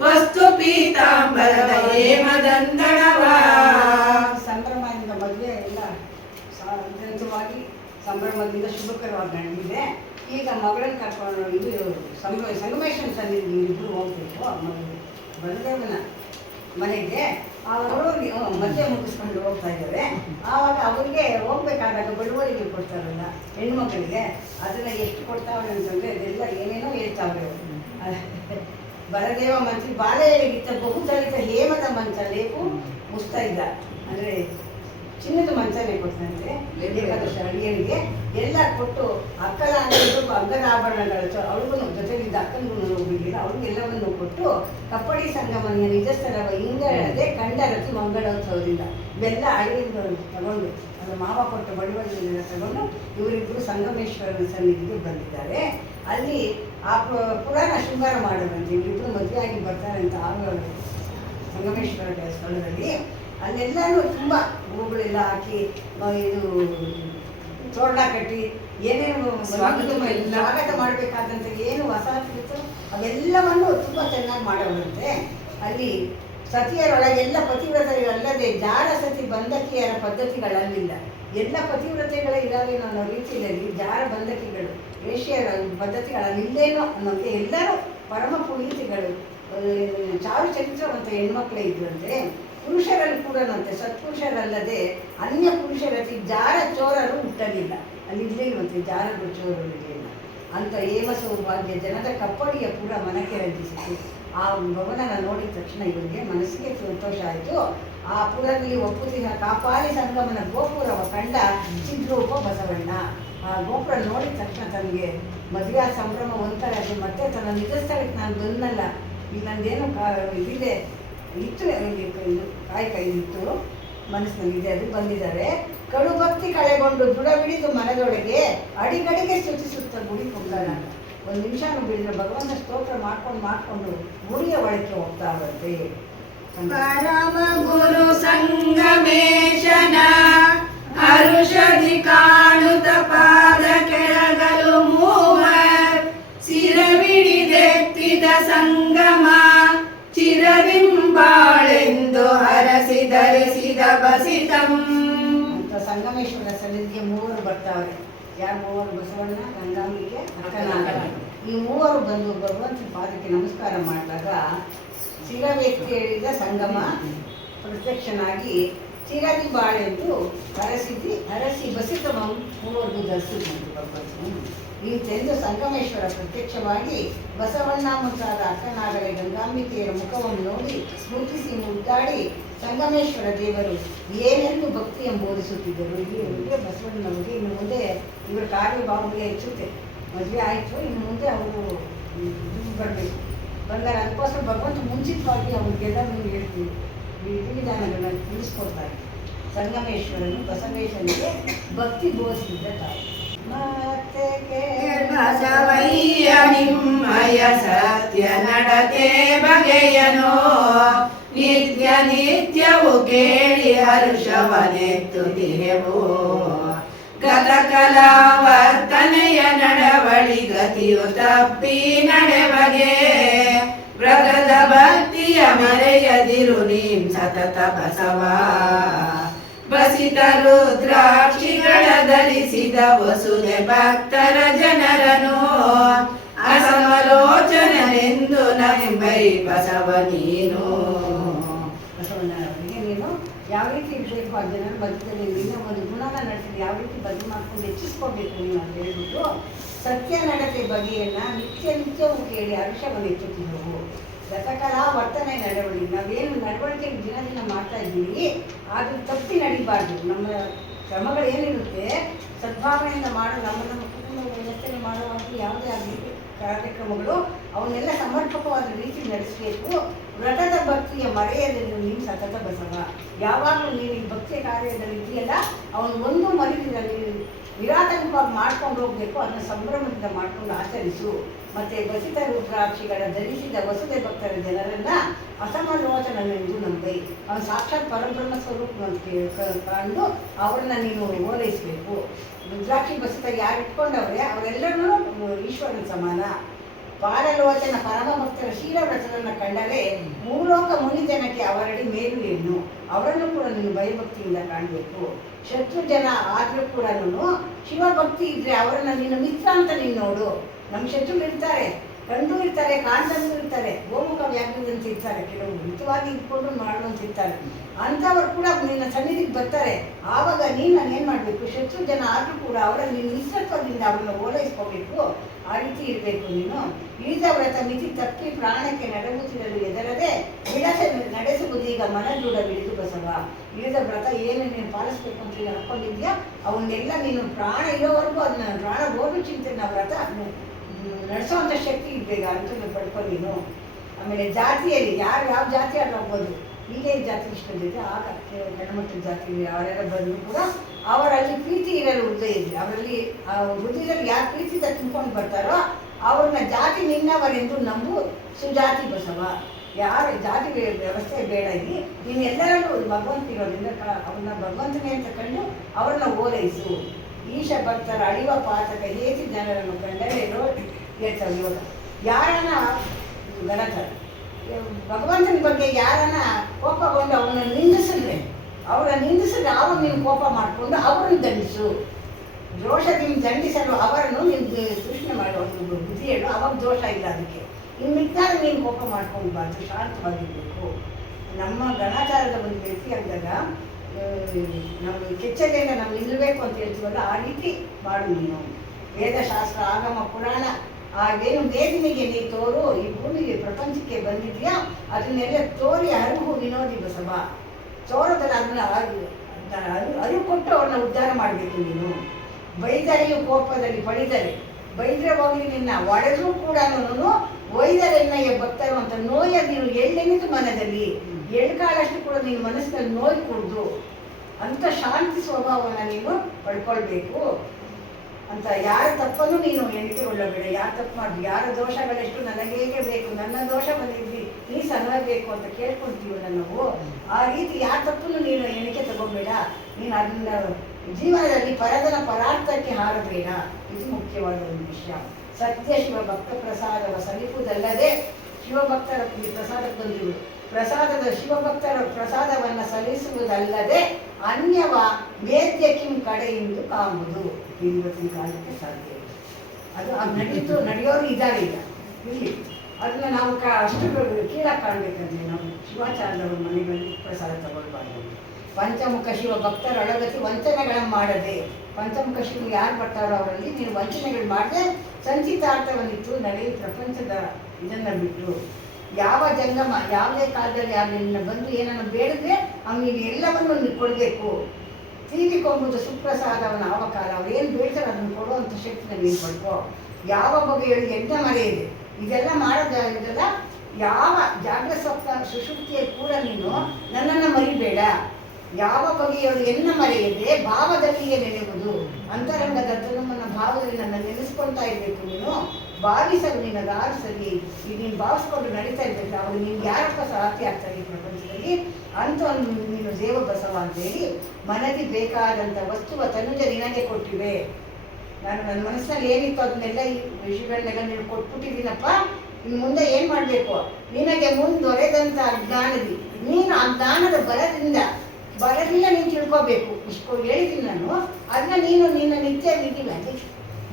ವಸ್ತು ಪೀತಾಂಬರದ ಹೇಮದಂದಳವ. ಸಂಭ್ರಮದಿಂದ ಮದುವೆ ಎಲ್ಲ ಸಾಂದ್ರವಾಗಿ ಸಂಭ್ರಮದಿಂದ ಶುಭಕರವಾಗಿ ನಡೆದಿದೆ. ಈಗ ಮಗಳನ್ನ ಕರ್ಕೊಂಡು ಇದು ಸಂಗಮೇಶ್ವರ ಸನ್ನಿಧಿ ಇಬ್ಬರು ಹೋಗ್ಬೇಕು ಬಲದೇವನ ಮನೆಗೆ. ಅವರು ಮದುವೆ ಮುಗಿಸ್ಕೊಂಡು ಹೋಗ್ತಾ ಇದ್ದಾರೆ. ಆವಾಗ ಅವರಿಗೆ ಹೋಗ್ಬೇಕಾದಾಗ ಬಡವರಿಗೆ ಕೊಡ್ತಾರಲ್ಲ ಹೆಣ್ಮಕ್ಳಿಗೆ, ಅದನ್ನ ಎಷ್ಟು ಕೊಡ್ತಾವ್ರೆ ಅಂತಂದರೆ ಅದೆಲ್ಲ ಏನೇನೋ ಹೇಳ್ತಾವ್ರೆ. ಬಲದೇವ ಮಂತ್ರಿ ಬಾಳೆಯಲ್ಲಿಗಿತ್ತ ಬಹುತಳಿತ ಹೇಮದ ಮಂಚ ಲೇಪು ಮುಸ್ತೈದ ಅಂದರೆ ಚಿನ್ನದ ಮಂಚನೇ ಕೊಡ್ತಾನಂತೆ ಬೇಕಾದಷ್ಟು ಅಳಿಯರಿಗೆ ಎಲ್ಲ ಕೊಟ್ಟು ಅಕ್ಕಲ ಅಂಗರಾಭರಣಗಳು ಅವ್ರಿಗೂ ಜೊತೆಗಿದ್ದ ಅಕ್ಕನಿಗೂ ಹೋಗಿದ್ದಿಲ್ಲ ಅವ್ರಿಗೆಲ್ಲವನ್ನು ಕೊಟ್ಟು ಕಪ್ಪಡಿ ಸಂಗಮನಿಯ ನಿಜಸ್ಥರವ ಇಂಗಳದೆ ಕಂಡರತಿ ಮಂಗಳೋತ್ಸವದಿಂದ ಇವೆಲ್ಲ ಅಳಿಯಿಂದ ತಗೊಂಡು ಅದು ಮಾವ ಕೊಟ್ಟ ಬಡವಳಿಗೆಲ್ಲ ತಗೊಂಡು ಇವರಿಬ್ಬರು ಸಂಗಮೇಶ್ವರನ ಸನ್ನಿಧಿಗೆ ಬಂದಿದ್ದಾರೆ. ಅಲ್ಲಿ ಆ ಪುರಾಣ ಶೃಂಗಾರ ಮಾಡೋರಂತೆ. ಇಬ್ಬರು ಮದುವೆ ಆಗಿ ಬರ್ತಾರೆ ಅಂತ ಆಗ ಸಂಗಮೇಶ್ವರ ಸ್ಥಳದಲ್ಲಿ ಅಲ್ಲೆಲ್ಲರೂ ತುಂಬ ಹೂಗಳೆಲ್ಲ ಹಾಕಿ ಇದು ತೋರಣ ಕಟ್ಟಿ ಏನೇನು ಸ್ವಾಗತ ಮಾಡಬೇಕಾದಂಥ ಏನು ವಸಾಹತಿತ್ತು ಅವೆಲ್ಲವನ್ನು ತುಂಬ ಚೆನ್ನಾಗಿ ಮಾಡೋರಂತೆ. ಅಲ್ಲಿ ಸತಿಯರೊಳಗೆ ಎಲ್ಲ ಪತಿವ್ರತರಿಗಲ್ಲದೆ ಜಾರ ಸತಿ ಬಂಧಕಿಯರ ಪದ್ಧತಿಗಳಲ್ಲಿಲ್ಲ. ಎಲ್ಲ ಪತಿವ್ರತೆಗಳೇ ಇದ್ದಾವೆ ಅನ್ನೋ ರೀತಿಯಲ್ಲಿ ಜಾರ ಬಂಧಕಿಗಳು ವೇಶ್ಯರ ಪದ್ಧತಿಗಳಲ್ಲಿ ಇಲ್ಲೇನೋ ಅನ್ನೋಂತೆ ಎಲ್ಲರೂ ಪರಮ ಪುನೀತಿಗಳು ಚಾರು ಚರಿತ್ರವಂತ ಹೆಣ್ಮಕ್ಳೇ ಇದ್ರಂತೆ. ಪುರುಷರಲ್ಲಿ ಕೂಡ ಸತ್ಪುರುಷರಲ್ಲದೆ ಅನ್ಯ ಪುರುಷರಲ್ಲಿ ಜಾರ ಚೋರರು ಹುಟ್ಟಲಿಲ್ಲ. ಅಲ್ಲಿ ಇರಲಿಲ್ವಂತೆ ಜಾರರು ಚೋರರು ಇರಲಿಲ್ಲ ಅಂತ ಹೇಮ ಸೌಭಾಗ್ಯ ಜನದ ಕಪ್ಪಡಿಯ ಪುರ ಮನಕ್ಕೆ ರಂಜಿಸಿತು. ಆ ಭವನನ ನೋಡಿದ ತಕ್ಷಣ ಇವರಿಗೆ ಮನಸ್ಸಿಗೆ ಸಂತೋಷ ಆಯಿತು. ಆ ಪುರದಲ್ಲಿ ಒಪ್ಪುತ್ತಿನ ಕಾಪಾಲಿ ಸಂಗಮನ ಗೋಪುರವ ಕಂಡ ಚಿದ್ರೂಪ ಬಸವಣ್ಣ. ಆ ಗೋಪುರ ನೋಡಿದ ತಕ್ಷಣ ತನಗೆ ಮದುವೆ ಸಂಭ್ರಮ ಒಂಥರ ಅದು. ಮತ್ತೆ ತನ್ನ ನಿಜ ಸ್ಥಳಕ್ಕೆ ನಾನು ಬಂದಲ್ಲ, ಈಗ ನಂದೇನು ಇದಿದೆ ಇತ್ತು, ಕಾಯಿ ಇತ್ತು ಮನಸ್ಸಿನಲ್ಲಿದೆ, ಅದು ಬಂದಿದ್ದಾರೆ. ಕಡು ಭಕ್ತಿ ಕಳೆಗೊಂಡು ದೃಢವಿಡಿದು ಮನದೊಳಗೆ ಅಡಿಗಡಿಗೆ ಸ್ತುತಿಸುತ್ತ ಗುಡಿ ಕೊಂಡಾಡ. ಒಂದು ನಿಮಿಷ ಬಿಡಿದ್ರೆ ಭಗವಂತ ಸ್ತೋತ್ರ ಮಾಡ್ಕೊಂಡು ಗುಡಿಯ ಒಳಕ್ಕೆ ಹೋಗ್ತಾವಂತೆ. ಪರಮ ಗುರು ಸಂಗಮೇಶನ ಹರುಷದಿ ಕಾಣುತ್ತ ಪಾದ ಕೆಳಗಲು ಮೂವರ್ ಸಿರವಿಡಿದೆತ್ತಿದ ಸಂಗಮ ಚಿರದಿಂಬಾಳೆಂದು ಹರಸಿ ಧರಿಸಿದ ಬಸಿತಂ ಅಂತ ಸಂಗಮೇಶ್ವರ ಸನ್ನಿಧಿಗೆ ಮೂವರು ಬರ್ತಾವ್ರೆ. ಯಾರು ಮೂವರು? ಬಸವಣ್ಣ, ಗಂಗಾಂಬಿಕೆ, ಅಕ್ಕನಾಗ. ಈ ಮೂವರು ಬಂದು ಭಗವಂತನ ಪಾದಕ್ಕೆ ನಮಸ್ಕಾರ ಮಾಡಿದಾಗ ಚಿರವೆತ್ತಿ ಹೇಳಿದ ಸಂಗಮ ಪ್ರತ್ಯಕ್ಷನಾಗಿ ಚಿರದಿ ಬಾಳೆಂದು ಹರಸಿ ಬಸಿತಮಂ ಮೂವರ್ಗೂ ಧರಿಸಿದಂತೆ ಭಗವಂತನು. ಇಂತೆಂದು ಸಂಗಮೇಶ್ವರ ಪ್ರತ್ಯಕ್ಷವಾಗಿ ಬಸವಣ್ಣ ಮುಂತಾದ ಅಕ್ಕನಾಗಲೇ ಗಂಗಾಂಬಿಕೆಯರ ಮುಖವನ್ನು ನೋಡಿ ಸ್ಮೃತಿಸಿ ಮುದ್ದಾಡಿ ಸಂಗಮೇಶ್ವರ ದೇವರು ಏನೆಂದು ಭಕ್ತಿಯನ್ನು ಬೋಧಿಸುತ್ತಿದ್ದರು. ಇಲ್ಲಿ ಬಸವಣ್ಣನವರಿಗೆ ಇನ್ನು ಮುಂದೆ ಇವರ ಕಾರ್ಯಭಾವನೆ ಹೆಚ್ಚುತ್ತೆ. ಮದುವೆ ಆಯಿತು, ಇನ್ನು ಮುಂದೆ ಅವರು ಬರಬೇಕು. ಬಂದಾಗ ಅದಕ್ಕೋಸ್ಕರ ಭಗವಂತ ಮುಂಚಿತವಾಗಿ ಅವ್ರಿಗೆಲ್ಲರೂ ಹೇಳ್ತೀವಿ ವಿಧಿವಿಧಾನಗಳನ್ನು ತಿಳಿಸ್ಕೊಡ್ತಾರೆ. ಸಂಗಮೇಶ್ವರನು ಬಸವೇಶ್ವರನಿಗೆ ಭಕ್ತಿ ಬೋಧಿಸಿದ ತಾಯಿ. ಬಸವಯ್ಯ ನಿಮ್ಮಯ ಸತ್ಯ ನಡತೆ ಬಗೆಯನೋ ನಿತ್ಯ ನಿತ್ಯವು ಕೇಳಿ ಹರ್ಷವನೆತ್ತುತ್ತಿರೆವು. ಗತಕಲಾ ವರ್ತನೆಯ ನಡವಳಿ ಗತಿಯು ತಪ್ಪಿ ನಡೆವಗೆ ವ್ರತದ ಭಕ್ತಿಯ ಮರೆಯದಿರು ನೀಂ ಸತತ ಬಸವ. ಬಸಿತ ರುದ್ರಾಕ್ಷಿಗಳ ಧರಿಸಿದ ವಸುದೆ ಭಕ್ತರ ಜನರನು ಅಸಮಲೋಚನೆಂದು ನಂಬೈ ಬಸವ ನೀನು. ಬಸವಣ್ಣನವರಿಗೆ ನೀನು ಯಾವ ರೀತಿ ಇರಬೇಕು, ಆ ಜನರ ಬದುಕಲ್ಲಿ ನೀನು ಒಂದು ಗುಣನ ನಡೆಸಿದ ಯಾವ ರೀತಿ ಬದಲು ಮಾಡ್ಕೊಂಡು ಹೆಚ್ಚಿಸ್ಕೊಳ್ಬೇಕು ನೀವು ಅಂತ ಹೇಳ್ಬಿಟ್ಟು ಸತ್ಯ ನಡತೆ ಬಗೆಯನ್ನು ನಿತ್ಯವೂ ಕೇಳಿ ಹರ್ಷವನ್ನು ಹೆಚ್ಚುತ್ತಿದ್ದವು. ಗತಕಲಾ ವರ್ತನೆ ನಡವಳಿ, ನಾವೇನು ನಡವಳಿಕೆ ದಿನ ಮಾಡ್ತಾ ಇದ್ದೀವಿ ಅದು ತಪ್ಪಿ ನಡಿಬಾರ್ದು. ನಮ್ಮ ಕ್ರಮಗಳು ಏನಿರುತ್ತೆ ಸದ್ಭಾವನೆಯಿಂದ ಮಾಡೋ ನಮ್ಮ ಕುಟುಂಬ ವ್ಯವಸ್ಥೆ ಮಾಡುವಾಗ ಯಾವುದೇ ಆಗಲಿ ಕಾರ್ಯಕ್ರಮಗಳು ಅವನ್ನೆಲ್ಲ ಸಮರ್ಪಕವಾದ ರೀತಿ ನಡೆಸಬೇಕು. ವ್ರತದ ಭಕ್ತಿಯ ಮರೆಯದಲ್ಲಿ ನೀನು ಸತತ ಬಸವ. ಯಾವಾಗಲೂ ನೀನು ಈ ಭಕ್ತಿಯ ಕಾರ್ಯದಲ್ಲಿ ಇದೆಯಲ್ಲ ಅವನು ಒಂದು ಮರಿದಿಲ್ಲ, ನೀನು ನಿರಾತಂಕವಾಗಿ ಮಾಡ್ಕೊಂಡು ಹೋಗಬೇಕು. ಅದನ್ನು ಸಂಭ್ರಮದಿಂದ ಮಾಡ್ಕೊಂಡು ಆಚರಿಸು. ಮತ್ತು ಬಸಿತ ರುದ್ರಾಕ್ಷಿಗಳ ಧರಿಸಿದ ವಸುದೆ ಭಕ್ತರ ಜನರನ್ನು ಅಸಮಲೋಚನೆಂದು ನಂಬೈ. ಅವನು ಸಾಕ್ಷಾತ್ ಪರಬ್ರಹ್ಮ ಸ್ವರೂಪ ಕಂಡು ಅವರನ್ನು ನೀನು ಓಲೈಸಬೇಕು. ರುದ್ರಾಕ್ಷಿ ಬಸಿತ ಯಾರು ಇಟ್ಕೊಂಡವ್ರೆ ಅವರೆಲ್ಲರೂ ಈಶ್ವರನ ಸಮಾನ. ಪಾರಲೋಚನ ಪರಮ ಭಕ್ತರ ಶೀಲವ್ರತನನ್ನು ಕಂಡರೆ ಮೂಲೋಕ ಮುನಿಜನಕ್ಕೆ ಅವರಡಿ ಮೇಲು ಹೆಣ್ಣು. ಅವರನ್ನು ಕೂಡ ನೀನು ಭಯಭಕ್ತಿಯಿಂದ ಕಾಣಬೇಕು. ಶತ್ರು ಜನ ಆದರೂ ಕೂಡ ಶಿವಭಕ್ತಿ ಇದ್ದರೆ ಅವರನ್ನು ನೀನು ಮಿತ್ರ ಅಂತ ನೀನು ನೋಡು. ನಮ್ಮ ಶತ್ರುಗಳು ಇರ್ತಾರೆ, ಕಂಡು ಇರ್ತಾರೆ, ಕಾಣ್ದಂಗೂ ಇರ್ತಾರೆ, ಗೋಮುಖ ವ್ಯಾಘ್ರದಂತೆ ಇರ್ತಾರೆ, ಕೆಲವು ಮಿತವಾಗಿ ಇಟ್ಕೊಂಡು ಮಾಡುವಂತಿರ್ತಾರೆ. ಅಂಥವ್ರು ಕೂಡ ನಿನ್ನ ಸನ್ನಿಧಿಗೆ ಬರ್ತಾರೆ. ಆವಾಗ ನೀನು ಏನು ಮಾಡಬೇಕು, ಶತ್ರು ಜನ ಆದರೂ ಕೂಡ ಅವರನ್ನು ನೀನು ಮಿತ್ರತ್ವದಿಂದ ಅವರನ್ನು ಓಲೈಸ್ಕೋಬೇಕು. ಆ ರೀತಿ ಇರಬೇಕು ನೀನು. ಇಳಿದ ವ್ರತ ಮಿತಿ ತಪ್ಪಿ ಪ್ರಾಣಕ್ಕೆ ನಡೆಯುತ್ತಿರಲು ಎದರದೆ ನಡೆಸುವುದೀಗ ಮನದೂಡ ಬಿಡಿದು ಬಸವ. ಇಳಿದ ವ್ರತ ಏನು ನೀನು ಪಾಲಿಸ್ಬೇಕು ಅಂತ ಹಾಕ್ಕೊಂಡಿದ್ಯಾ ಅವನ್ನೆಲ್ಲ ನೀನು ಪ್ರಾಣ ಇರೋವರೆಗೂ ಅದನ್ನ ಪ್ರಾಣ ಹೋಗು ಚಿಂತನೆ ವ್ರತ ನಡೆಸೋವಂಥ ಶಕ್ತಿ ಇರಬೇಕು ಅಂತ ಪಡ್ಕೊಂಡು ನೀನು. ಆಮೇಲೆ ಜಾತಿಯಲ್ಲಿ ಯಾರು ಯಾವ ಜಾತಿ ಆದ್ರೂ ಹೋಗ್ಬೋದು. ಹೀಗೆ ಜಾತಿ ಇಷ್ಟದಿದೆ, ಆಗ ಗಣಮಟ್ಟದ ಜಾತಿ ಯಾರ್ಯಾರ ಬಂದರೂ ಕೂಡ ಅವರಲ್ಲಿ ಪ್ರೀತಿ ಇರಲು ಹೃದಯ ಇದೆ. ಅವರಲ್ಲಿ ಹೃದಯದಲ್ಲಿ ಯಾರು ಪ್ರೀತಿಯಿಂದ ತುಂಬ್ಕೊಂಡು ಬರ್ತಾರೋ ಅವ್ರನ್ನ ಜಾತಿ ನಿನ್ನವರೆಂದು ನಂಬು ಸುಜಾತಿ ಬಸವ. ಯಾರು ಜಾತಿ ವ್ಯವಸ್ಥೆ ಬೇಡ ಇಲ್ಲಿ, ನೀನು ಎಲ್ಲರಲ್ಲೂ ಭಗವಂತ ಇರೋದ್ರಿಂದ ಅವ್ರನ್ನ ಭಗವಂತನೇ ಅಂತ ಕಂಡು ಅವ್ರನ್ನ ಓಲೈಸು. ಈಶ ಭಕ್ತರ ಅಳಿವ ಪಾತಕ ಹೇಸಿ ಜನರನ್ನು ಕಂಡರೇನೋ ಯೋಗ. ಯಾರನ್ನ ಗಣತರ ಭಗವಂತನ ಬಗ್ಗೆ ಯಾರನ್ನ ಕೋಪಗೊಂಡು ಅವನ್ನ ನಿಂದಿಸಿದ್ರೆ, ಆವಾಗ ನೀನು ಕೋಪ ಮಾಡಿಕೊಂಡು ಅವರನ್ನು ದಂಡಿಸು. ದೋಷದಿಂದ ದಂಡಿಸಲು ಅವರನ್ನು ನಿಮ್ಗೆ ಸೂಚನೆ ಮಾಡುವ ಬುದ್ಧಿ ಹೇಳು, ಅವಾಗ ದೋಷ ಇಲ್ಲ ಅದಕ್ಕೆ. ಇನ್ನು ಮಿಕ್ಕಾದ ನೀನು ಕೋಪ ಮಾಡ್ಕೊಳ್ಬಾರ್ದು, ಶಾಂತವಾಗಿರ್ಬೇಕು. ನಮ್ಮ ಗಣಾಚಾರದ ಒಂದು ವ್ಯಕ್ತಿ ಅಂದಾಗ ನಾವು ಕೆಚ್ಚಲೆಯಿಂದ ನಾವು ನಿಲ್ಲಬೇಕು ಅಂತ ಹೇಳ್ತೀವಲ್ಲ, ಆ ರೀತಿ ಮಾಡು ನೀನು. ವೇದಶಾಸ್ತ್ರ ಆಗಮ ಪುರಾಣ ಏನು ಮೇದಿನಿಗೆ ನೀ ತೋರು, ಈ ಭೂಮಿಗೆ ಪ್ರಪಂಚಕ್ಕೆ ಬಂದಿದ್ಯಾ ಅದನ್ನೆಲ್ಲ ತೋರಿ ಅರಿವು ವಿನೋದಿ ಬಸವ. ತೋರದಲ್ಲಿ ಅದನ್ನ ಅರಿವು ಕೊಟ್ಟು ಅವ್ರನ್ನ ಉದ್ಧಾರ ಮಾಡಬೇಕು ನೀನು. ಬೈದರೆಯು ಕೋಪದಲ್ಲಿ ಪಡಿದರೆ, ಬೈದ್ರೆ ಹೋಗ್ಲಿ ನಿನ್ನ ಒಡೆದ್ರೂ ಕೂಡ ಒಯ್ದರೆನ್ನಯ್ಯ ಭಕ್ತರು ಅಂತ ನೋಯ ನೀನು ಎಳ್ಳೆನಿತು ಮನದಲ್ಲಿ ಎಳ್ಕಾಳಷ್ಟು ಕೂಡ ನೀನು ಮನಸ್ಸಿನಲ್ಲಿ ನೋಯ್ ಕುಡ್ದು ಅಂತ ಶಾಂತಿ ಸ್ವಭಾವವನ್ನು ನೀನು ಪಡ್ಕೊಳ್ಬೇಕು ಅಂತ. ಯಾರ ತಪ್ಪನ್ನು ನೀನು ಎಣಿಕೆಗೊಳ್ಳಬೇಡ. ಯಾರು ತಪ್ಪು ಮಾಡಿದ್ರು, ಯಾರ ದೋಷಗಳೆಷ್ಟು ನನಗೇಗೆ ಬೇಕು, ನನ್ನ ದೋಷ ಬಂದಿದ್ವಿ ನೀ ಸನ್ನಬೇಕು ಅಂತ ಕೇಳ್ಕೊಳ್ತೀವಲ್ಲ ನಾವು. ಆ ರೀತಿ ಯಾರ ತಪ್ಪನ್ನು ನೀನು ಎಣಿಕೆ ತಗೋಬೇಡ. ನೀನು ಅದನ್ನ ಜೀವನದಲ್ಲಿ ಪರದನ ಪರಾರ್ಥಕ್ಕೆ ಹಾರಬೇಡ. ಇದು ಮುಖ್ಯವಾದ ಒಂದು ವಿಷಯ. ಸತ್ಯ ಶಿವ ಭಕ್ತ ಪ್ರಸಾದವ ಸಲ್ಲಿಸುವುದಲ್ಲದೆ, ಶಿವಭಕ್ತರ ಪ್ರಸಾದಕ್ಕೆ ಬಂದಿರುವುದು ಪ್ರಸಾದದ ಶಿವಭಕ್ತರ ಪ್ರಸಾದವನ್ನು ಸಲ್ಲಿಸುವುದಲ್ಲದೆ ಅನ್ಯವ ವೇದ್ಯ ಕಿಂ ಕಡೆಯಿಂದ ಕಾಂಬುದು. ಇವತ್ತಿನ ಕಾಲಕ್ಕೆ ಸಾಧ್ಯ ಇಲ್ಲ. ಅದು ನಡೆಯೋರು ಇದ್ದಾರೆ ಈಗ ಇಲ್ಲಿ. ಅದನ್ನ ನಾವು ಅಷ್ಟು ಕೀಳಾಗಿ ಕಾಣಬೇಕಂದ್ರೆ ನಾವು ಶಿವಾಚಾರ್ಯರ ಮನೆಗಳಲ್ಲಿ ಪ್ರಸಾದ ತಗೊಳ್ಬಾರ್ದು. ಪಂಚಮುಖ ಶಿವ ಭಕ್ತರ ಅಳಗತಿ ವಂಚನೆಗಳನ್ನು ಮಾಡದೆ, ಪಂಚಮುಖ ಶಿವ ಯಾರು ಬರ್ತಾರೋ ಅವರಲ್ಲಿ ನೀನು ವಂಚನೆಗಳು ಮಾಡದೆ ಸಂಚಿತಾರ್ಥವನ್ನಿತ್ತು ನಡೆಯ ಪ್ರಪಂಚದ ಇದನ್ನು ಬಿಟ್ಟು. ಯಾವ ಜಂಗಮ ಯಾವುದೇ ಕಾಲದಲ್ಲಿ ನಿನ್ನ ಬಂದು ಏನನ್ನು ಬೇಡಿದ್ರೆ ಅವನಿಗೆ ಎಲ್ಲವನ್ನು ಕೊಡಬೇಕು. ತೀರಿಕೊಂಬುದು ಸುಪ್ರಸಾದವನ ಆವಕಾಲ. ಅವ್ರೇನು ಬೇಡ್ತಾರೆ ಅದನ್ನು ಕೊಡುವಂಥ ಶಕ್ತಿನ ನೀನು ಪಡ್ಕೋ. ಯಾವ ಬಗೆಯಲ್ಲಿ ಎಂತ ಮರೆಯಿದೆ ಇದೆಲ್ಲ ಮಾಡೋದಿದೆಲ್ಲ. ಯಾವ ಜಾಗ್ರತ ಸ್ವಪ್ನ ಸುಶುಕ್ತಿಯಲ್ಲಿ ಕೂಡ ನೀನು ನನ್ನನ್ನು ಮರಿಬೇಡ. ಯಾವ ಬಗೆಯವರು ಎನ್ನ ಮರೆಯದೆ ಭಾವದಲ್ಲಿಯೇ ನೆನೆಯುವುದು. ಅಂತರಂಗದ ತನ್ನಮ್ಮನ ಭಾವದಲ್ಲಿ ನನ್ನ ನೆನೆಸ್ಕೊಳ್ತಾ ಇರಬೇಕು ನೀನು. ಭಾವಿಸಲು ನಿನಗೆ ಆರಿಸಲಿ. ಈಗ ನೀನು ಭಾವಿಸ್ಕೊಂಡು ನಡೀತಾ ಇರ್ತೈತೆ ಅವರು ನಿನ್ಗೆ ಯಾರಪ್ಪ ಸಾಥಿ ಆಗ್ತಾರೆ ಈ ಪ್ರಪಂಚದಲ್ಲಿ ಅಂತ ನೀನು ದೇವ ಬಸವ ಅಂತೇಳಿ ಮನದಿ ಬೇಕಾದಂಥ ವಸ್ತುವ ತನುಜ ನಿನಗೆ ಕೊಟ್ಟಿವೆ. ನಾನು ನನ್ನ ಮನಸ್ಸಿನಲ್ಲಿ ಏನಿತ್ತು ಅದನ್ನೆಲ್ಲ ಈ ವಿಷಯಗಳನ್ನೆಲ್ಲ ನೀನು ಕೊಟ್ಬಿಟ್ಟಿದ್ದೀನಪ್ಪ. ಇನ್ನು ಮುಂದೆ ಏನು ಮಾಡಬೇಕು, ನಿನಗೆ ಮುಂದುವರೆದಂಥ ಜ್ಞಾನದಿ ನೀನು ಆ ಜ್ಞಾನದ ಬಲದಿಂದ ನೀನು ತಿಳ್ಕೋಬೇಕು. ಇಷ್ಟು ಹೇಳಿದ್ದೀನಿ ನಾನು. ಅದನ್ನ ನೀನು ನಿನ್ನ ನಿತ್ಯ ವಿಧಿ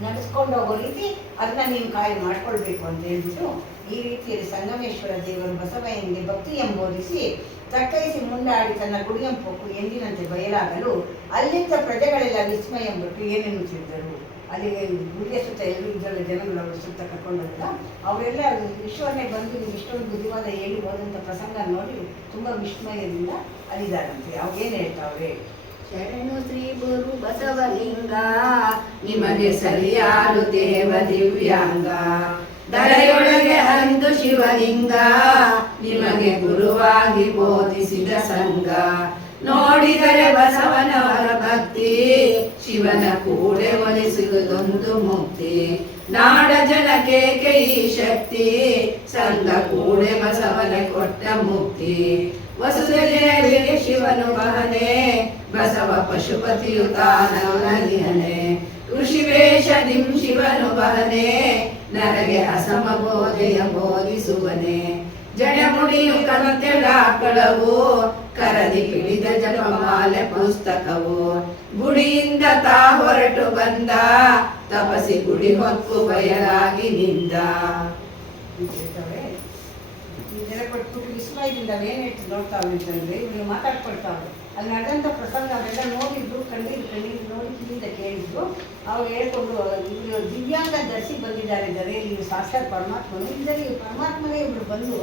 ನಡೆಸ್ಕೊಂಡು ಹೋಗೋ ರೀತಿ ಅದನ್ನ ನೀನು ಕಾಯಿ ಮಾಡ್ಕೊಳ್ಬೇಕು ಅಂತ ಹೇಳ್ಬಿಟ್ಟು ಈ ರೀತಿಯಲ್ಲಿ ಸಂಗಮೇಶ್ವರ ದೇವರು ಬಸವಯ್ಯನಿಗೆ ಭಕ್ತಿಯನ್ನು ಬೋಧಿಸಿ ತಕ್ಕೈಸಿ ಮುಂದಾಡಿ ತನ್ನ ಗುಡಿಯಂಪೊಕ್ಕು ಎಂದಿನಂತೆ ಬಯಲಾಗಲು ಅಲ್ಲಿದ್ದ ಪ್ರಜೆಗಳೆಲ್ಲ ವಿಸ್ಮಯಂಬಿಟ್ಟು ಏನೆನ್ನುತ್ತಿದ್ದರು. ಅಲ್ಲಿಗೆ ಗುಡಿಯ ಸುತ್ತ ಎಲ್ಲರೂ ಇದ್ರಲ್ಲಿ ಜನಗಳು ಅವರು ಸುತ್ತ ಕರ್ಕೊಂಡಲ್ಲ ಅವರೆಲ್ಲ ವಿಶ್ವನೇ ಬಂದು ಇಷ್ಟೊಂದು ಬುದ್ಧಿವಾದ ಹೇಳಿ ಹೋದಂಥ ಪ್ರಸಂಗ ನೋಡಿ ತುಂಬ ವಿಸ್ಮಯದಿಂದ ಅಲಿದಾರಂತೆ. ಅವಾಗೇನು ಹೇಳ್ತಾವ್ರೆ, ಶರಣು ಶ್ರೀ ಗುರು ಬಸವಲಿಂಗ ನಿಮಗೆ ಸರಿಯಾದು ದೇವ ದಿವ್ಯಾಂಗ. ದರೆಯೊಳಗೆ ಅಂದು ಶಿವಲಿಂಗ ನಿಮಗೆ ಗುರುವಾಗಿ ಬೋಧಿಸಿದ ಸಂಘ. ನೋಡಿದರೆ ಬಸವನವರ ಭಕ್ತಿ ಶಿವನ ಕೂಡೆ ಒಲಿಸುವುದೊಂದು ಮುಕ್ತಿ. ನಾಡ ಜನಕ್ಕೆ ಈ ಶಕ್ತಿ ಸಂಘ ಕೂಡೆ ಬಸವನ ಕೊಟ್ಟ ಮುಕ್ತಿ. ವಸುಧೆಗೆ ಶಿವನು ಬಹನೆ ಬಸವ ಪಶುಪತಿಯು ತಾನವನಿಹನೆ. ಋಷಿ ವೇಷದಿಂ ಶಿವನು ಬಹನೆ ನರಗೆ ಅಸಮ ಬೋಧೆಯ ಬೋಧಿಸುವನೆ. ಜಡಮುಡಿಯು ಕಂತೆಳಾಕಳವು ಕರದಿ ಪಿಡಿದ ಜಪಮಾಲೆ ಪುಸ್ತಕವು. ಗುಡಿಯಿಂದ ತಾ ಹೊರಟು ಬಂದ ತಪಸಿ ಗುಡಿ ಹೊಕ್ಕು ಬಯಲಾಗಿ ನಿಂದ. ಇದೆಲ್ಲ ಕೊಟ್ಬಿಟ್ಟು ವಿಸ್ಮಯದಿಂದ ಏನು ಹೇಳ್ತು ನೋಡ್ತಾವೆ ಅಂತಂದರೆ ಇವರು ಮಾತಾಡ್ಕೊಳ್ತಾವೆ. ಅಲ್ಲಿ ನಡೆದಂಥ ಪ್ರಸಂಗ ಅವೆಲ್ಲ ನೋಡಿದ್ರು, ಕಣ್ಣೀರು ನೋಡಿ ಕಿವಿಯಿಂದ ಕೇಳಿದ್ರು. ಅವ್ರು ಹೇಳ್ಕೊಂಡು ಇವರು ದಿವ್ಯಾಂಗ ಧರಿಸಿ ಬಂದಿದ್ದಾರೆ ದರೆಯಲ್ಲಿ ಇವರು ಸಾಕ್ಷಾತ್ ಪರಮಾತ್ಮನು. ಇದರಲ್ಲಿ ಪರಮಾತ್ಮನೇ ಇವರು ಬಂದು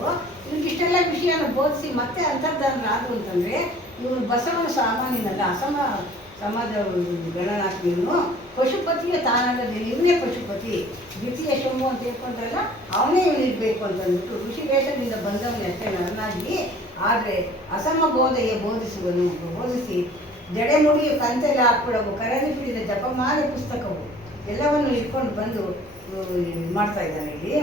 ಇವ್ರಿಗೆ ಇಷ್ಟೆಲ್ಲ ವಿಷಯನ ಬೋಧಿಸಿ ಮತ್ತೆ ಅಂತರ್ಧಾನರಾದ್ರು ಅಂತಂದರೆ ಇವರು ಬಸವನ ಸಾಮಾನ್ಯನಲ್ಲ, ಸಮಾಜ ಗಣನಾಥನು ಪಶುಪತಿಯ ತಾನಲ್ಲದೆ ಇವನೇ ಪಶುಪತಿ. ದ್ವಿತೀಯ ಶಂಭು ಅಂತ ಹೇಳ್ಕೊಂಡ್ರಲ್ಲ ಅವನೇ ಇವನಿರ್ಬೇಕು ಅಂತಂದ್ಬಿಟ್ಟು ಋಷಿ ವೇಷದಿಂದ ಬಂದವನಷ್ಟೇ ನರನಾಗಿ. ಆದರೆ ಅಸಮ ಬೋಧೆಯ ಬೋಧಿಸಿ ಜಡೆಮುಡಿಯು ಕಂತೆಲ್ಲ ಹಾಕ್ಬಿಡವು ಕರದಿ ಪಿಡಿದ ಜಪಮಾಲೆ ಪುಸ್ತಕವು ಎಲ್ಲವನ್ನು ಇಟ್ಕೊಂಡು ಬಂದು ಮಾಡ್ತಾ ಇದ್ದಾನೆ ಇಲ್ಲಿ.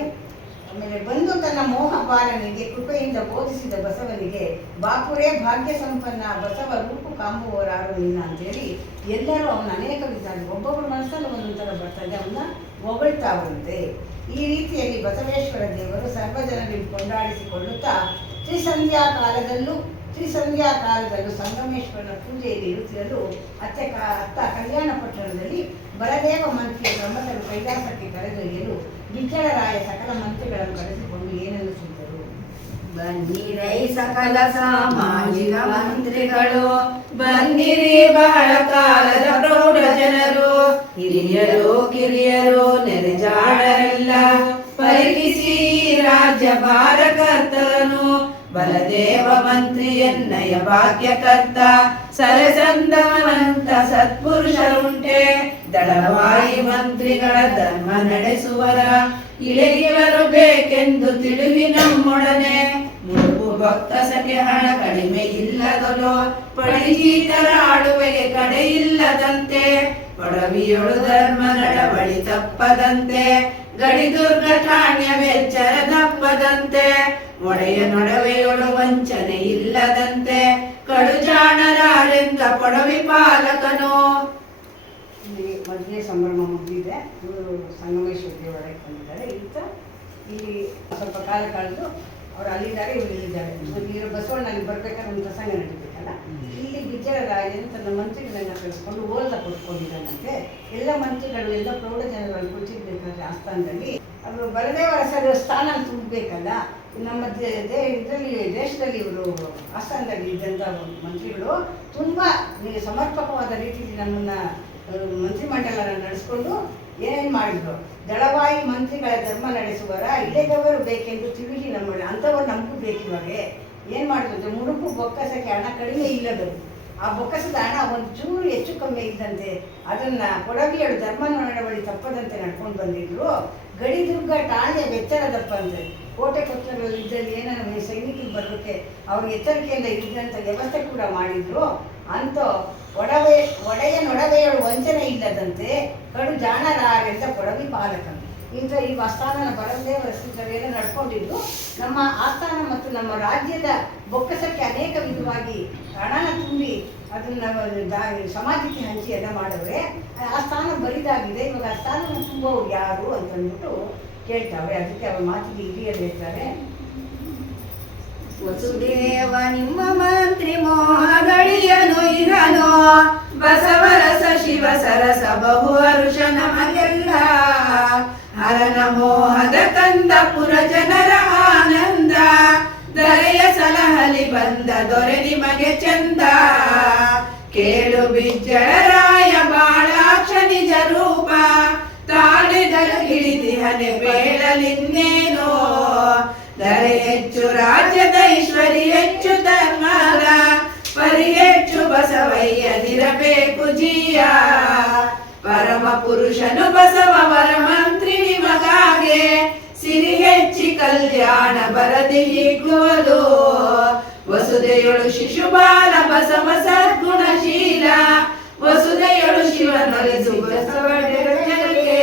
ಆಮೇಲೆ ಬಂದು ತನ್ನ ಮೋಹ ಬಾಲನಿಗೆ ಕೃಪೆಯಿಂದ ಬೋಧಿಸಿದ ಬಸವನಿಗೆ ಬಾಪುರೇ ಭಾಗ್ಯ ಸಂಪನ್ನ ಬಸವ ರೂಪು ಕಾಂಬುವರಾರು ನಿನ್ನ ಅಂತೇಳಿ ಎಲ್ಲರೂ ಅವನ ಅನೇಕ ವಿಧಾನ ಒಬ್ಬೊಬ್ಬರ ಮನಸ್ಸಲ್ಲಿ ಒಂದೊಂಥರ ಬರ್ತದೆ, ಅವನ್ನ ಹೊಗಳ್ತಾವಂತೆ. ಈ ರೀತಿಯಲ್ಲಿ ಬಸವೇಶ್ವರ ದೇವರು ಸರ್ವಜನರಲ್ಲಿ ಕೊಂಡಾಡಿಸಿಕೊಳ್ಳುತ್ತಾ ತ್ರಿಸಂಧ್ಯಾ ಕಾಲದಲ್ಲೂ ಸಂಗಮೇಶ್ವರನ ಪೂಜೆಯಲ್ಲಿ ಇರುತ್ತಿರಲು ಅತ್ತ ಕಲ್ಯಾಣ ಪಟ್ಟಣದಲ್ಲಿ ಬಲದೇವ ಮಂತ್ರಿಯ ಬ್ರಹ್ಮತರು ಕೈಲಾಸಕ್ಕೆ ಕರೆದೊಯ್ಯಲು ವಿಠಲರಾಯ ಸಕಲ ಮಂತ್ರಿಗಳನ್ನು ಕರೆಸಿಕೊಂಡು ಏನೆನ್ನಿಸಿದ್ದರು. ಬನ್ನಿರೈ ಸಕಲ ಸಾಮಾಜಿಕ ಮಂತ್ರಿಗಳು, ಬನ್ನಿರಿ ಬಹಳ ಕಾಲದ ಪ್ರೌಢ ಜನರು, ಹಿರಿಯರು ಕಿರಿಯರು ನೆರೆಜಾಡರೆಲ್ಲ ಪರಿಗಿಸಿ ರಾಜ್ಯ ಭಾರಕರ್ತರನು. ಬಲದೇವ ಮಂತ್ರಿಯನ್ನಯ ಭಾಗ್ಯಕರ್ತ ಸರಸಂದಮನಂತ ಸತ್ಪುರುಷರುಂಟೆ. ದಳವಾಯಿ ಮಂತ್ರಿಗಳ ಧರ್ಮ ನಡೆಸುವರ ಇಳೆಗಿವರು ಬೇಕೆಂದು ತಿಳಿವಿ ನಮ್ಮೊಡನೆ. ಮುಳುಗು ಭಕ್ತಸಕ್ಕೆ ಹಣ ಕಡಿಮೆ ಇಲ್ಲದಲೋ, ಪಡಿಜೀತರ ಆಡುವೆಗೆ ಕಡೆ ಇಲ್ಲದಂತೆ. ಒಡವಿಯೊಳು ಧರ್ಮ ನಡವಳಿ ತಪ್ಪದಂತೆ, ಗಡಿದುರ್ಗ ಠಾಣ್ಯವೆಚ್ಚರ ತಪ್ಪದಂತೆ. ಒಡೆಯ ನೊಡವೆಯೊಳು ವಂಚನೆ ಇಲ್ಲದಂತೆ, ಕಡುಜಾಣರಾರೆಂದ ಪೊಡವಿ ಪಾಲಕನು. ಇಲ್ಲಿ ಮದುವೆ ಸಂಭ್ರಮ ಮುಗಿದಿದೆ. ಇವರು ಸಂಗಮೇಶ್ವರ ದೇವರೊಳಗೆ ಬಂದಿದ್ದಾರೆ. ಇಲ್ಲಿ ಸ್ವಲ್ಪ ಕಾಲ ಕಳೆದು ಅವ್ರು ಅಲ್ಲಿದ್ದಾರೆ, ಇವರು ಇಲ್ಲಿದ್ದಾರೆ. ಇಲ್ಲಿ ಬಸವಣ್ಣಲ್ಲಿ ಬರ್ಬೇಕಾದ್ರೆ ಒಂದು ಪ್ರಸಂಗ ನಡೀಬೇಕಲ್ಲ, ಇಲ್ಲಿ ಬಿಜ್ಜಳರಾಯನು ತನ್ನ ಮಂತ್ರಿಗಳನ್ನ ಕಳಿಸ್ಕೊಂಡು ಓಲ್ದ ಕೊಟ್ಕೊಂಡಿದ್ದಾನಂತೆ. ಎಲ್ಲ ಮಂತ್ರಿಗಳು ಎಲ್ಲ ಪ್ರೌಢ ಜನರಲ್ಲಿ ಕುಳಿತಿರ್ಬೇಕಾದ್ರೆ ಆಸ್ಥಾನದಲ್ಲಿ ಅವರು ಬಲದೇವರ ಸ್ಥಾನ ತುಂಬಬೇಕಲ್ಲ. ನಮ್ಮ ಇದರಲ್ಲಿ ದೇಶದಲ್ಲಿ ಇವರು ಆಸ್ಥಾನದಲ್ಲಿ ಇದ್ದಂಥ ಮಂತ್ರಿಗಳು ತುಂಬ ಸಮರ್ಪಕವಾದ ರೀತಿಯಲ್ಲಿ ನಮ್ಮನ್ನ ಮಂತ್ರಿಮಂಡಲ ನಡೆಸ್ಕೊಂಡು ಏನೇನು ಮಾಡಿದ್ರು. ದಳವಾಯಿ ಮಂತ್ರಿಗಳ ಧರ್ಮ ನಡೆಸುವರ ಇಳೆಗವರು ಬೇಕೆಂದು ತಿಳಿಸಿ ನಮ್ಮ ಅಂಥವ್ರು ನಮಗೂ ಬೇಕಿರುವಾಗೆ ಏನು ಮಾಡಿದ್ರು. ಮುಡುಕು ಬೊಕ್ಕಸಕ್ಕೆ ಹಣ ಕಡಿಮೆ ಇಲ್ಲದರು. ಆ ಬೊಕ್ಕಸದ ಹಣ ಒಂದು ಚೂರು ಹೆಚ್ಚು ಕಮ್ಮಿ ಇದ್ದಂತೆ ಅದನ್ನು ಕೊಡವಿಯಳು ಧರ್ಮ ನಡವಳಿ ತಪ್ಪದಂತೆ ನಡ್ಕೊಂಡು ಬಂದಿದ್ರು. ಗಡಿದುರ್ಗ ಠಾಣೆ ಎಚ್ಚರದಪ್ಪಂತೆ, ಕೋಟೆ ಕೊತ್ತಲಗಳಲ್ಲಿ ಇದ್ದಲ್ಲಿ ಏನಾದ್ರು ಸೈನಿಕರು ಬರೋಕ್ಕೆ ಅವ್ರಿಗೆ ಎಚ್ಚರಿಕೆಯಿಂದ ಇದ್ದಂಥ ವ್ಯವಸ್ಥೆ ಕೂಡ ಮಾಡಿದ್ರು. ಅಂತ ಒಡೆಯ ನೊಡವೆಯಳು ವಂಚನೆ ಇಲ್ಲದಂತೆ, ಕಡು ಜಾಣರಾರೆಂದ ಕೊಡವಿ ಪಾಲಕನು. ಇಂಥ ಈ ಆಸ್ಥಾನನ ಬಲದೇವರ ಸ್ಥಿತಿಯನ್ನು ನಡ್ಕೊಂಡಿದ್ದು ನಮ್ಮ ಆಸ್ಥಾನ ಮತ್ತು ನಮ್ಮ ರಾಜ್ಯದ ಬೊಕ್ಕಸಕ್ಕೆ ಅನೇಕ ವಿಧವಾಗಿ ಹಣನ ತುಂಬಿ ಅದನ್ನು ಸಮಾಜಕ್ಕೆ ಹಂಚಿ ಎಲ್ಲ ಮಾಡಿದ್ರೆ ಆ ಸ್ಥಾನ ಬರಿದಾಗಿದೆ. ಇವಾಗ ಆ ಸ್ಥಾನನ ತುಂಬುವವ್ರು ಯಾರು ಅಂತಂದ್ಬಿಟ್ಟು ಕೇಳ್ತಾವೆ. ಅದಕ್ಕೆ ಅವ್ರ ಮಾತಿಗೆ ಹಿರಿಯರು ಹೇಳ್ತಾರೆ. ವಸುದೇವ ನಿಮ್ಮ ಮಂತ್ರಿ ಮೋಹಗಳಿಯನು ಇರನೋ, ಬಸವರಸ ಶಿವ ಸರಸ ಬಹು ಹರುಷ ನಮಗೆಲ್ಲ. ಹರನ ಮೋಹದ ಕಂದ ಪುರ ಜನರ ಆನಂದ, ದರೆಯ ಸಲಹಲಿ ಬಂದ ದೊರೆ ನಿಮಗೆ ಚಂದ. ಕೇಳು ಬಿಜ್ಜಳರಾಯ ಬಾಳಾಕ್ಷ ನಿಜ ರೂಪ, ತಾಳಿದರ ಹಿಡಿದಿಹನೆ ಬೇಡಲಿನ್ನೇನೋ. ದರೆ ಹೆಚ್ಚು ರಾಜ್ಯದ ಐಶ್ವರ್ಯ ಹೆಚ್ಚು ಧರ್ಮದ, ಪರಿ ಹೆಚ್ಚು ಬಸವಯ್ಯದಿರಬೇಕು ಜೀಯ. ಪರಮ ಪುರುಷನು ಬಸವವರ ಮಂತ್ರಿ ನಿಮಗಾಗೆ, ಸಿರಿ ಹೆಚ್ಚಿ ಕಲ್ಯಾಣ ಬರದಿ ಹಿಗ್ಗುವುದು. ವಸುದೆಯೊಳು ಶಿಶುಬಾಲ ಬಸವ ಸದ್ಗುಣಶೀಲ, ವಸುದೆಯೊಳು ಶಿವನೊಲಿಸು ಬಸವಡೆಗೆ.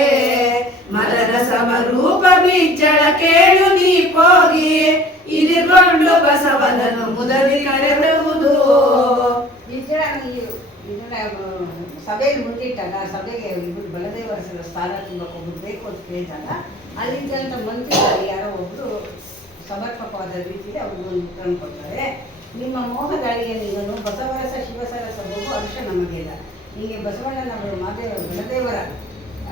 ಮದನ ಸಮರೂಪ ಬಿಜ್ಜಳ ಕೇಳು ನೀ ಹೋಗಿ, ಇದಿಗೊಂಡು ಬಸವನನ್ನು ಮುದದಿ ಕರೆಯುವುದು. ಸಭೆಯಲ್ಲಿ ಮುಂದಿಟ್ಟಾಗ ಸಭೆಗೆ ಇಬ್ಬರು ಬಲದೇವರ ಸ್ಥಾನ ತುಂಬಕ್ಕೆ ಒಬ್ಬರು ಬೇಕು ಅಂತ ಕೇಳಿದಾಗ ಅಲ್ಲಿದ್ದಂಥ ಮಂತ್ರಿಗಳು ಯಾರೋ ಒಬ್ಬರು ಸಮರ್ಪಕವಾದ ರೀತಿಯಲ್ಲಿ ಅವ್ರಿಗೆ ಒಂದು ಉತ್ತರ ಕೊಡ್ತಾರೆ. ನಿಮ್ಮ ಮೋಹದಾಳಿಯನ್ನು ಇವನು ಬಸವರಸ ಶಿವಸರಸ ಬಹು ಹರ್ಷ ನಮಗಿಲ್ಲ. ಹೀಗೆ ಬಸವಣ್ಣನವರು ಬಲದೇವರ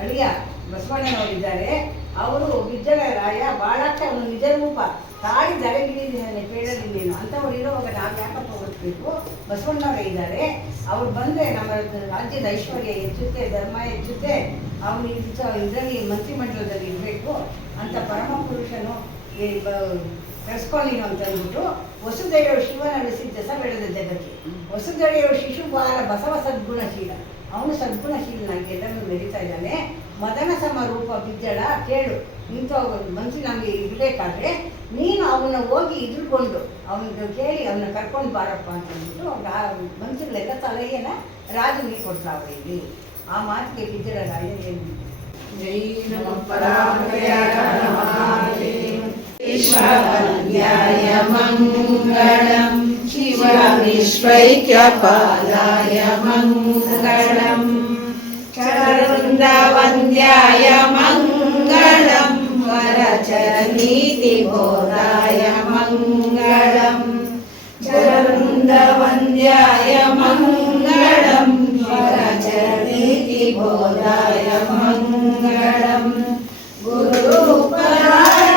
ಅಳಿಯ ಬಸವಣ್ಣನವರಿದ್ದಾರೆ. ಅವರು ಬಿಜ್ಜಳರಾಯ ಬಾಳಾಕ್ಷ ಅವನು ನಿಜ ರೂಪ, ತಾಳಿ ದರೆಗಿಳಿದಿದ್ದಾನೆ ಕೇಳಲಿಲ್ಲೇನು ಅಂಥವ್ರು ಇರುವಾಗ ನಾವು ಯಾಕಪ್ಪ ಓದ್ಬೇಕು. ಬಸವಣ್ಣವರೇ ಇದ್ದಾರೆ. ಅವ್ರು ಬಂದರೆ ನಮ್ಮ ರಾಜ್ಯದ ಐಶ್ವರ್ಯ ಹೆಚ್ಚುತ್ತೆ, ಧರ್ಮ ಹೆಚ್ಚುತ್ತೆ. ಅವನು ಇದರಲ್ಲಿ ಮಂತ್ರಿಮಂಡಲದಲ್ಲಿ ಇರಬೇಕು ಅಂತ ಪರಮ ಪುರುಷನು ಕರೆಸ್ಕೊಂಡಿನು ಅಂತ ಅಂದ್ಬಿಟ್ಟು ವಸುದೆಯರು ಶಿವನ ನಡೆಸಿದ ದಸ ಬೆಳೆದ ಜಗಕ್ಕೆ. ವಸುದೆಯರು ಶಿಶುಪಾಲ ಬಸವ ಸದ್ಗುಣಶೀಲ, ಅವನು ಸದ್ಗುಣಶೀಲನಾಗಿ ಎಲ್ಲರೂ ನಡೀತಾ ಇದ್ದಾನೆ. ಮದನ ಸಮರೂಪ ಬಿಜ್ಜಳ ಕೇಳು, ಇಂಥ ಮಂತ್ರಿ ನಮಗೆ ಇರಬೇಕಾದ್ರೆ ನೀನು ಅವನ್ನ ಹೋಗಿ ಇದ್ರುಕೊಂಡು ಅವನಿಗೆ ಕೇಳಿ ಅವನ್ನ ಕರ್ಕೊಂಡು ಬಾರಪ್ಪ ಅಂತಂದ್ಬಿಟ್ಟು ಮಂತ್ರಿಗಳೆಲ್ಲ ಸಲಹೆಯನ್ನು ರಾಜನಿಗೆ ಕೊಡ್ತಾವ್ರೆ ಇಲ್ಲಿ. ಆ ಮಾತಿಗೆ ಬಿಜ್ಜಳ ರಾಯ ಏನು जय नमः परामयाय महादेव। विश्ववन्द्याय मङ्गलं शिव विश्वैक्यपादाय मङ्गलं चरवृन्दवन्द्याय मङ्गलं वरचरनीतिबोधाय मङ्गलं चरवृन्दवन्द्याय मङ्गलं वरचरनीतिबोधाय मङ्गलं गुरुपदाय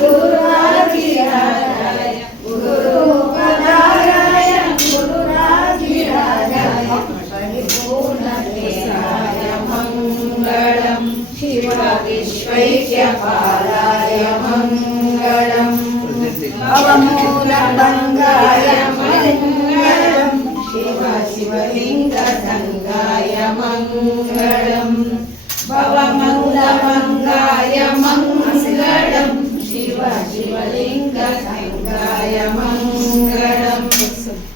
गुरुराधिराजाय गुरुपदाय गुरुराधिराजाय परिपूर्णदेहाय मङ्गलं शिव विश्वैक्यपादाय मङ्गलं भवमूलभङ्गाय मङ्गलं शिव शिवलिङ्गसङ्गाय मङ्गलं भवमूलभङ्गाय मङ्गलं शिव शिवलिङ्गसङ्गाय मङ्गलं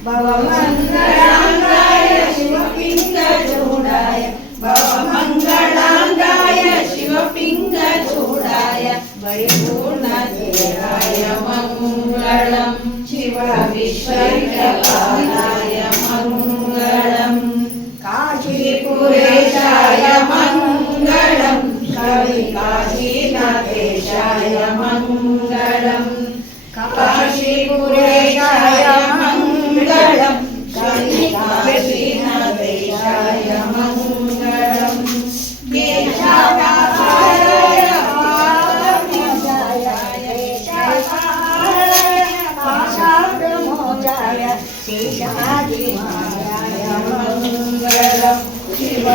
भवमङ्गलाङ्गाय शिवपिङ्गचूडाय भवमङ्गलाङ्गाय शिवपिङ्गचूडाय परिपूर्णदेहाय मङ्गलं शिव विश्वैक्यपादाय मङ्गलं काशीपुरेशाय मङ्गलं कवि काशीनाथेशाय मङ्गलं काशीपुरेशाय मङ्गलं कवि काशीनाथेशाय मङ्गलं केशवाय पाशाप्रमोदाय शेषादिमाय मङ्गलं शिव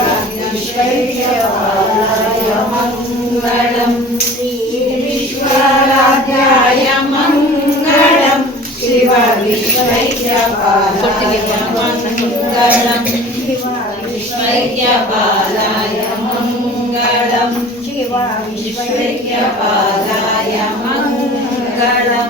विश्वैक्यपादाय मङ्गलं श्रीविश्वराध्याय मङ्गलं शिव विश्वैक्यपादाय मङ्गलं शिव विश्वैक्यपादाय मङ्गलं शिव विश्वैक्यपादाय मङ्गलं